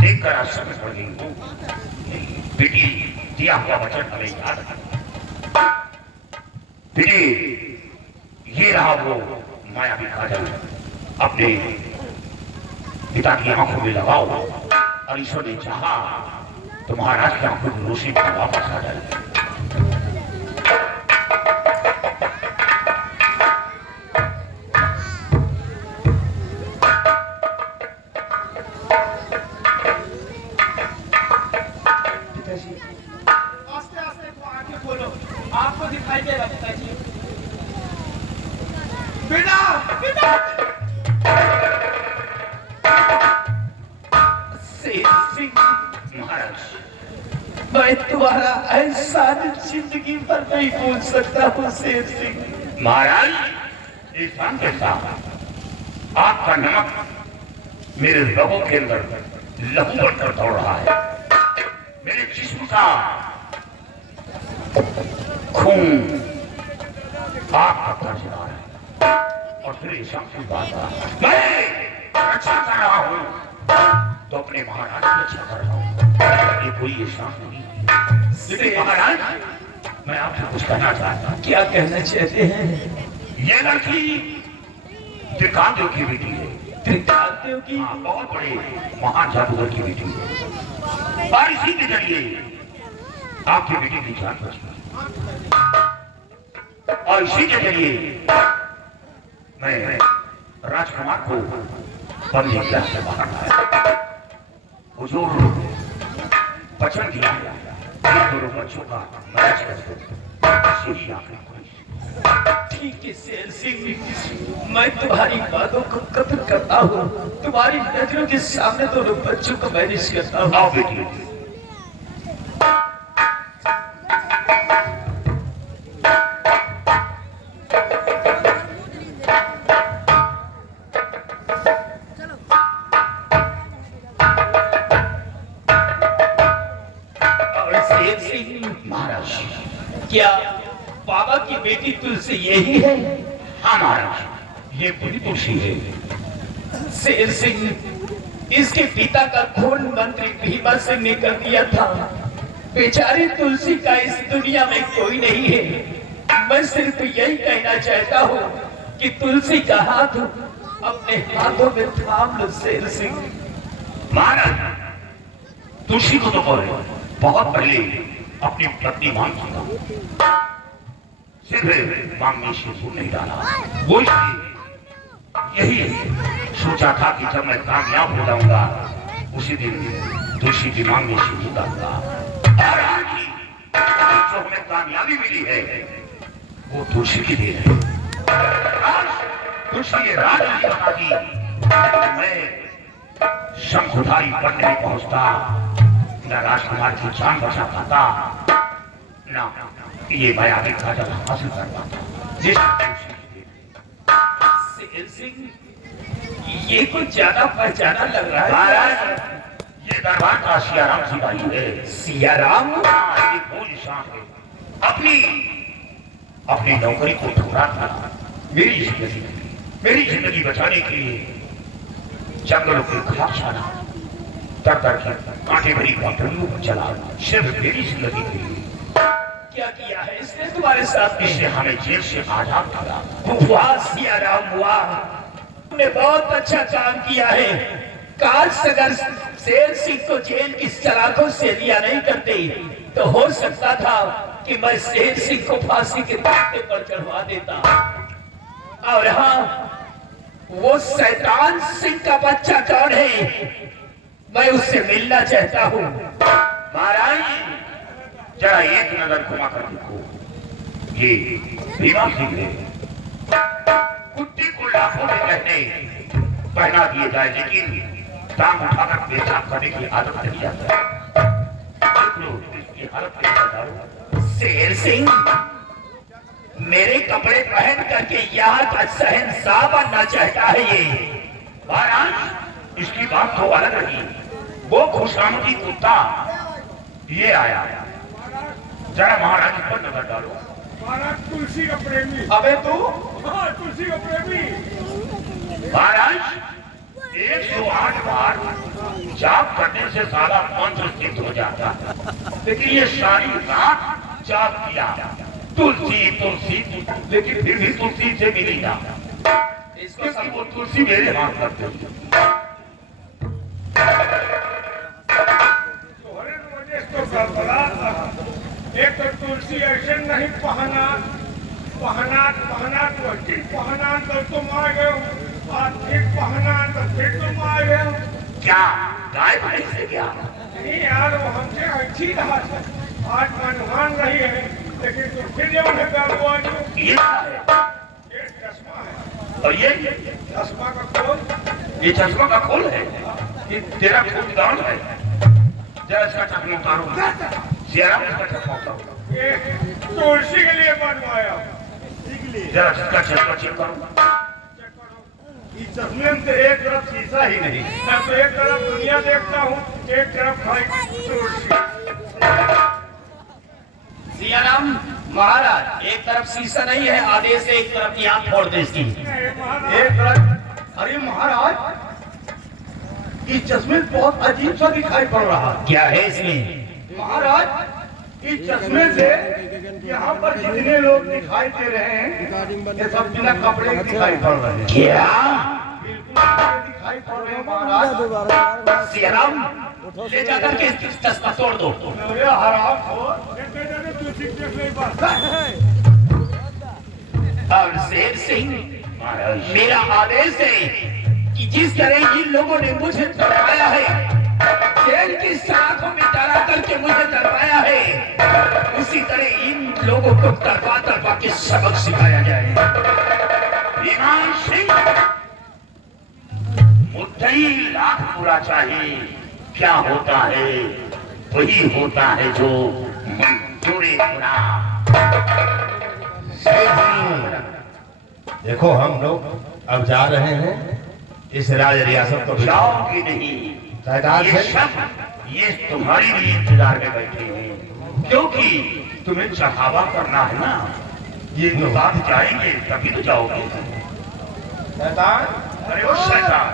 देखकर आज समझ पड़ गई हूँ। बेटी, दिया हुआ वचन हमें याद रखना। बेटी, ये रहा वो मायावी काजल, अपने पिता की आंखों में लगाओ, और ईश्वर ने चाहा तो महाराज की आंखों की रोशनी वापस आ जाएगी। आस्ते आस्ते आंखें खोलो, आपको दिखाई देगा पिताजी। बेटा, बेटा। शेर सिंह, महाराज, मैं तुम्हारा एहसान जिंदगी भर नहीं भूल सकता हूँ शेर सिंह। महाराज, एहसान के साथ आपका नमक मेरे रगों के अंदर लहू बनकर दौड़ रहा है, मेरे जिस्म का खून आपका कर रहा है। और फिर ये सब की बात मैं रक्षा कर रहा हूं तो अपने महाराज की रक्षा कर रहा हूं, ये कोई ये शाम नहीं। लेकिन महाराज, मैं आपसे कुछ कहना चाहता हूं। क्या कहना चाहते हैं? ये लड़की त्रिकालदेव की बेटी है। त्रिकालदेव की? हाँ, बहुत बड़े महान जादूगर की बेटी है। और इसी के जरिए आपकी बेटी की जान बची, और इसी के जरिए मैं राजकुमार को बंदी गृह से बाहर लाया। हुजूर वचन दिया इन दोनों बच्चों का मैच कर यही आखिरी कोशिश। ठीक है शेर सिंह, मैं तुम्हारी बातों को कत्ल करता हूँ, तुम्हारी नजरों के सामने दोनों बच्चों को मैनेज करता हूँ। आओ बेटी। महाराज, क्या बाबा की बेटी तुलसी यही है? हाँ महाराज, ये पूरी तुलसी है। शेर सिंह, इसके पिता का खून मंत्री भीमा सिंह ने कर दिया था। बेचारी तुलसी का इस दुनिया में कोई नहीं है। मैं सिर्फ यही कहना चाहता हूँ कि तुलसी का हाथ अपने हाथों में थाम लो शेर सिंह। महाराज, तुलसी को तो बहुत पहले अपनी पत्नी मांग चुका, सिर्फ मांगने से दूर नहीं डाला। वो यही सोचा था कि जब मैं कामयाब हो जाऊंगा उसी दिन तुलसी की मांगने से दूर डालूंगा। और आज ही जो हमें कामयाबी मिली है वो तुलसी की देन है। आज तुलसी ये राज नहीं बता दी, मैं शंखुधारी बनने में पहुंचता, न राजकुमार की जान बचा पाता, न ये मायावी काजल हासिल कर पाता। शेर सिंह, ये कुछ ज्यादा पहचाना लग रहा है। महाराज, ये दरबार का सियाराम सिपाही है। सियाराम? ये भोज शाम है। अपनी नौकरी को ठुकरा था मेरी जिंदगी बचाने के लिए जंगलों के घास छाना, तर के कांटे भरी पटरियों पर चला, सिर्फ मेरी जिंदगी के लिए। क्या किया है इसने तुम्हारे साथ? इसने हमें जेल से आजाद किया। वाह सियाराम वाह, तुमने बहुत अच्छा काम किया है। काश अगर शेर सिंह को जेल की सलाखों से लिया नहीं करते तो हो सकता था कि मैं शेर सिंह को फांसी के तख्ते पर चढ़वा देता। और हाँ, वो शैतान सिंह का बच्चा कौन है? मैं उससे मिलना चाहता हूँ। महाराज, जरा एक नजर घुमा कर देखो, ये भीमा सिंह है। कुत्ते को लाखों में कहने पहना दिए जाए, लेकिन टांग उठाकर पेशाब करने की आदत नहीं जाता। देख लो इसकी हालत कैसा डालो। शेर सिंह, मेरे कपड़े पहन करके यहाँ का शहंशाह बनना चाहता है ये। महाराज, इसकी बात तो अलग रही। वो खुशामदी कुत्ता ये आया, जरा महाराज पर नजर डालो। महाराज, तुलसी का प्रेमी। अबे तू? हाँ, तुलसी का प्रेमी। महाराज, 108 बार जाप करने से सारा मंत्र सिद्ध हो जाता, लेकिन ये सारी रात जाप किया, तुलसी तुलसी, लेकिन फिर भी तुलसी से मिली ना। क्योंकि वो तुलसी मेरे हाथ करते एक तो तुलसी ऐसे नहीं पहना तो ठीक पहना तो तुम आ गए, और ठीक पहना तो फिर तुम आ गए। क्या गाय भाई से क्या? नहीं यार, वो हमसे अच्छी रहा था, आज मनमान रही है, लेकिन तुम फिर जो है ये चश्मा है। और ये चश्मा का खोल, ये चश्मा का खोल है, ये तेरा खून दान है। जरा इसका चश्मा उतारो, सियाराम इसका चश्मा उतारो। ये तुलसी के लिए बनवाया। जरा इसका चश्मा चेक करो। ये चश्मे में तो एक तरफ शीशा ही नहीं। मैं तो एक तरफ दुनिया देखता हूँ, एक तरफ भाई तुलसी। सियाराम महाराज, एक तरफ शीशा नहीं है, आदेश से एक तरफ की आंख फोड़ दे इसकी। एक तरफ। अरे महाराज, इस चश्मे में बहुत अजीब सा दिखाई पड़ रहा है। क्या है इसमें? महाराज, इस चश्मे से यहाँ पर जितने लोग दिखाई दे रहे हैं ये सब बिना कपड़े के दिखाई पड़ रहे हैं। क्या? बिल्कुल दिखाई पड़ रहे हैं महाराज। सियाराम, ले जाकर के चश्मा तोड़ दो। अरे हराम खोर। तुलसी देख ले बात। और शेर सिंह, मेरा आदेश है कि जिस तरह इन लोगों ने मुझे डराया है, जेल की सलाखों में डरा करके मुझे डरवाया है, उसी तरह इन लोगों को डरवा डरवा के सबक सिखाया जाए। ईमान सिंह, मुद्दई लाख पूरा चाहिए, क्या होता है वही होता है जो मंजूरी गुनाह। देखो हम लोग अब जा रहे हैं, इस राज रियासत को जाओगी नहीं, शैतान ये से सब ये तुम्हारे लिए इंतजार में बैठे हैं, क्योंकि तुम्हें चढ़ावा करना है ना। ये जो साथ जाएंगे तभी तो जाओगे। शैतान, अरे वो शैतान,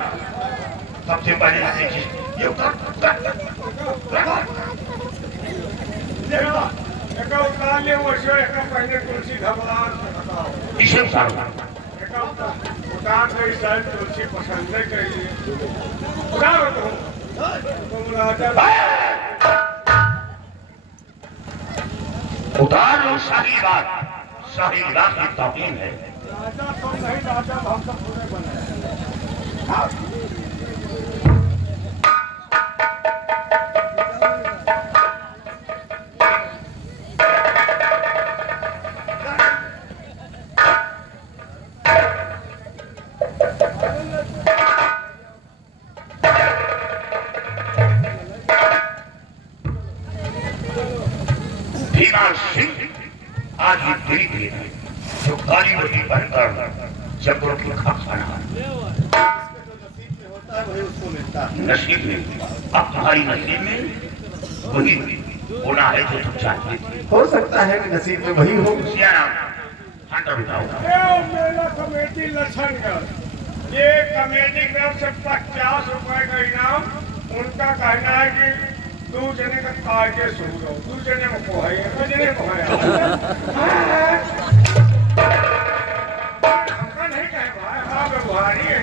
सबसे पहले देखिए ये एका उतार ले वर्षो, एका पहले तुलसी भगवान से बताओ। इसे उतारो। एका उतार गई शायद तुलसी पसंद नहीं करिए। उतारो तुम राजा। उतार लो, शाही बात की तौकीन है। राजा तुम नहीं, राजा हम सब पूरे बने। भीमा सिंह, आज ये तेरी देर है जो काली रोटी बनकर जबरों की खा खाना नसीब में। अब तुम्हारी नसीब में वही होना है जो तुम चाहते थे। हो सकता है कि नसीब में वही हो। सियाराम, हंटर बिठाओ। मेला कमेटी लक्षणगढ़, ये कमेटी की तरफ से 50 रुपए का इनाम। उनका कहना है कि 2 जने का काटे सो रहो, 2 जने को है, 2 जने को है। हमका नहीं कहे भाई, हाँ व्यवहारी है।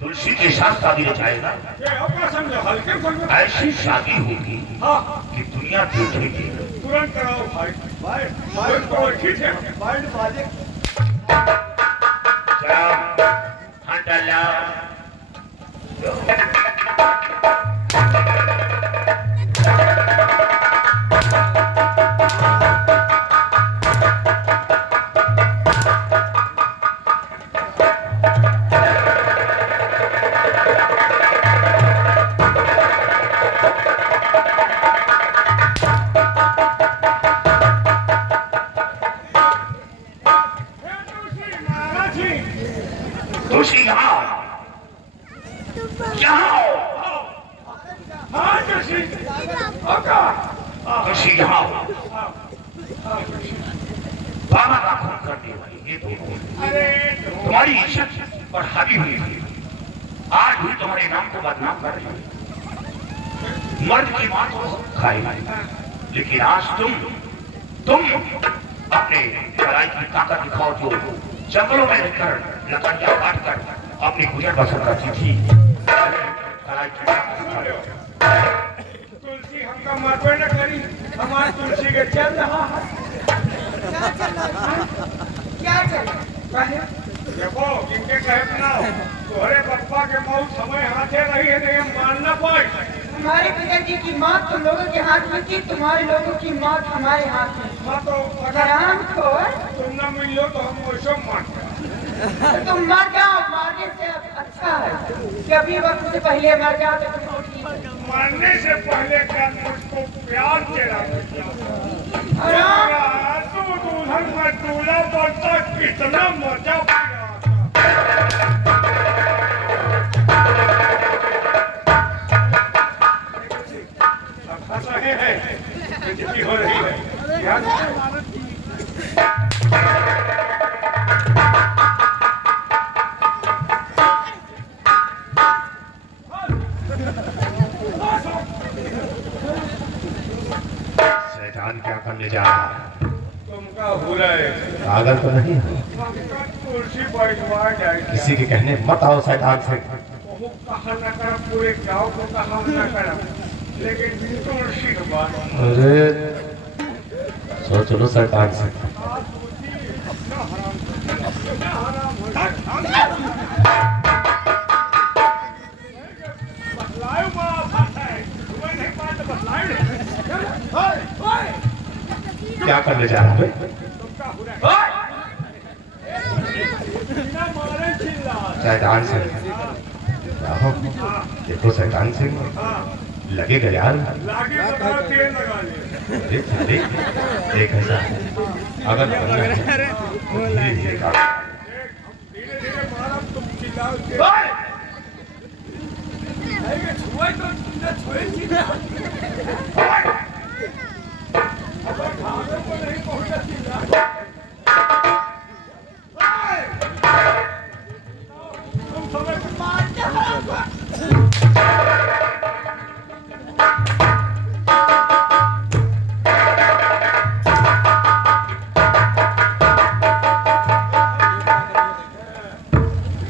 तुलसी के साथ शादी रचाएगा। ये अपना समझो, हल्के समझो। ऐसी शादी होगी हाँ, कि दुनिया देखेगी। तुरंत कराओ भाई। भाई तो ठीक है भाई, बाजे चलो, हंटर लाओ। तुलसी यहाँ हाँ तुलसी, तुलसी यहाँ बाबा का खून करने वाली ये दोनों अरे तुम्हारी इज्जत पर हावी हुई थी, आज भी तुम्हारे नाम को बदनाम कर रही है। मर्द की मां तो खाएगी, लेकिन आज तुम अपने कलाई की ताकत दिखाओ जो जंगलों में रहकर लकड़ियां काट कर अपनी गुजर बसर करती थी। कलाई की ताकत दिखाओ। तुलसी हमका मरबे न करी, हमारे तुलसी के चल रहा है। क्या चल कहे देखो, इनके कहे ना तोहरे पप्पा के मौत समय हाथे रही है, नहीं मानना पाए। हमारे पिताजी की मौत तुम लोगों के हाथ में थी, तुम्हारे लोगों की मौत हमारे हाथ में। हाँ तो अगर हराम खोर, तुम न मिलो तो हम वैसे मानते। तुम मर जाओ, मारने से अच्छा है कि अभी वक्त से पहले मर जाओ तो तुमको ठीक है। मरने से पहले क्या मुझको प्यार तेरा हराम, तू भर में दूल्हा बनता कितना मजा आया। हंस रहे हैं, बेइज्जती हो रही है। शैतान क्या करने जा रहा है? तुमका हो रहा है, पागल तो नहीं हो? कुर्सी बैठवा जाए। किसी के कहने मत आओ शैतान से। वो कहा न कर, पूरे गांव को कहा न कर, लेकिन तुलसी के बात अरे सोच लो शैतान से। क्या करने जा रहा है? शैतान से देखो, शैतान से लगेगा यार। अरे अरे 1000 अगर बनना है तो धीरे धीरे काम।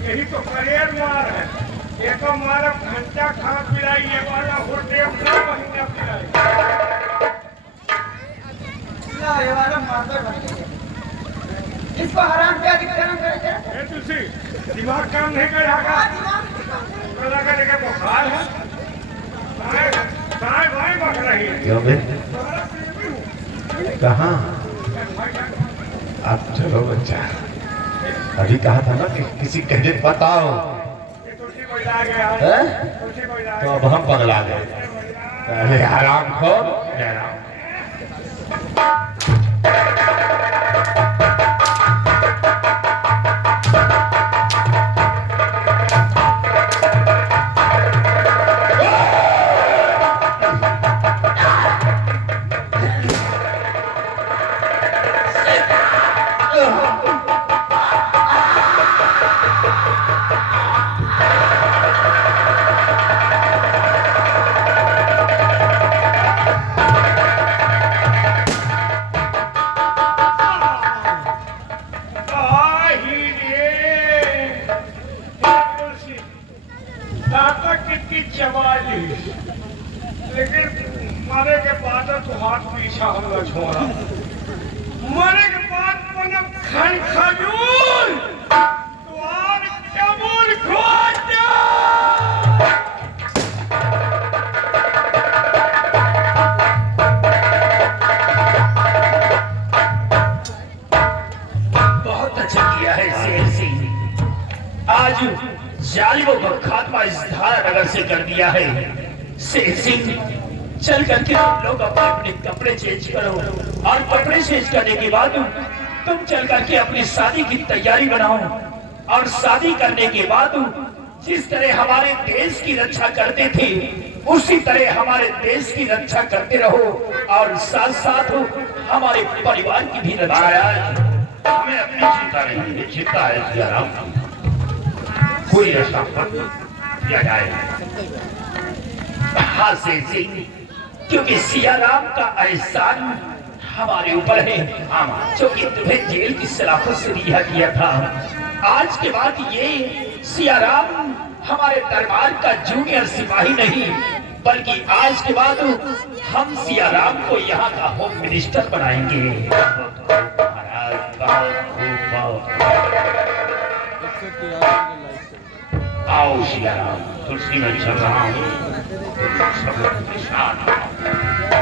यही तो करियर मार है। एक मारा घंटा खा पिलाई, ये वाला होटे अपना महीना पिलाई। ये वाला मास्टर बन गया। इसको हराम क्या दिखाना करेगा? ए तुलसी, दिमाग काम नहीं कर रहा का? लगा देखा बुखार है। साय भाई बक रही है। क्यों बे? कहाँ? अब चलो बच्चा, अभी कहा था ना कि किसी कहने बताओ। तुलसी बैठा गया, हैं? तुलसी बैठा तो अब हम पगला गए। पहले आराम खो, आराम। कितनी चवाली, लेकिन मरे के बाद तो हाथ पीछा हमला छोड़ा। मरे के बाद मतलब खन खजूर तो और कबूल खोजा। बहुत अच्छा किया है शेर सिंह। आज जालिमों का खात्मा इस धारा नगर से कर दिया है। शेर सिंह, चल करके तुम लोग अपने अपने कपड़े चेंज करो, और कपड़े चेंज करने के बाद तुम चल करके अपनी शादी की तैयारी बनाओ, और शादी करने के बाद जिस तरह हमारे देश की रक्षा करते थे उसी तरह हमारे देश की रक्षा करते रहो, और साथ साथ हमारे परिवार की भी रक्षा। हमें अपनी चिंता नहीं है, चिंता है सियाराम की। कोई ऐसा मत किया जाए। हाँ शेर सिंह, क्योंकि सियाराम का एहसान हमारे ऊपर है, जो कि तुम्हें जेल की सलाखों से रिहा किया था। आज के बाद ये सियाराम हमारे दरबार का जूनियर सिपाही नहीं, बल्कि आज के बाद हम सियाराम को यहाँ का होम मिनिस्टर बनाएंगे। आओ सियाराम, तुलसी में चल रहा हूँ, तुम सब लोग के साथ आओ।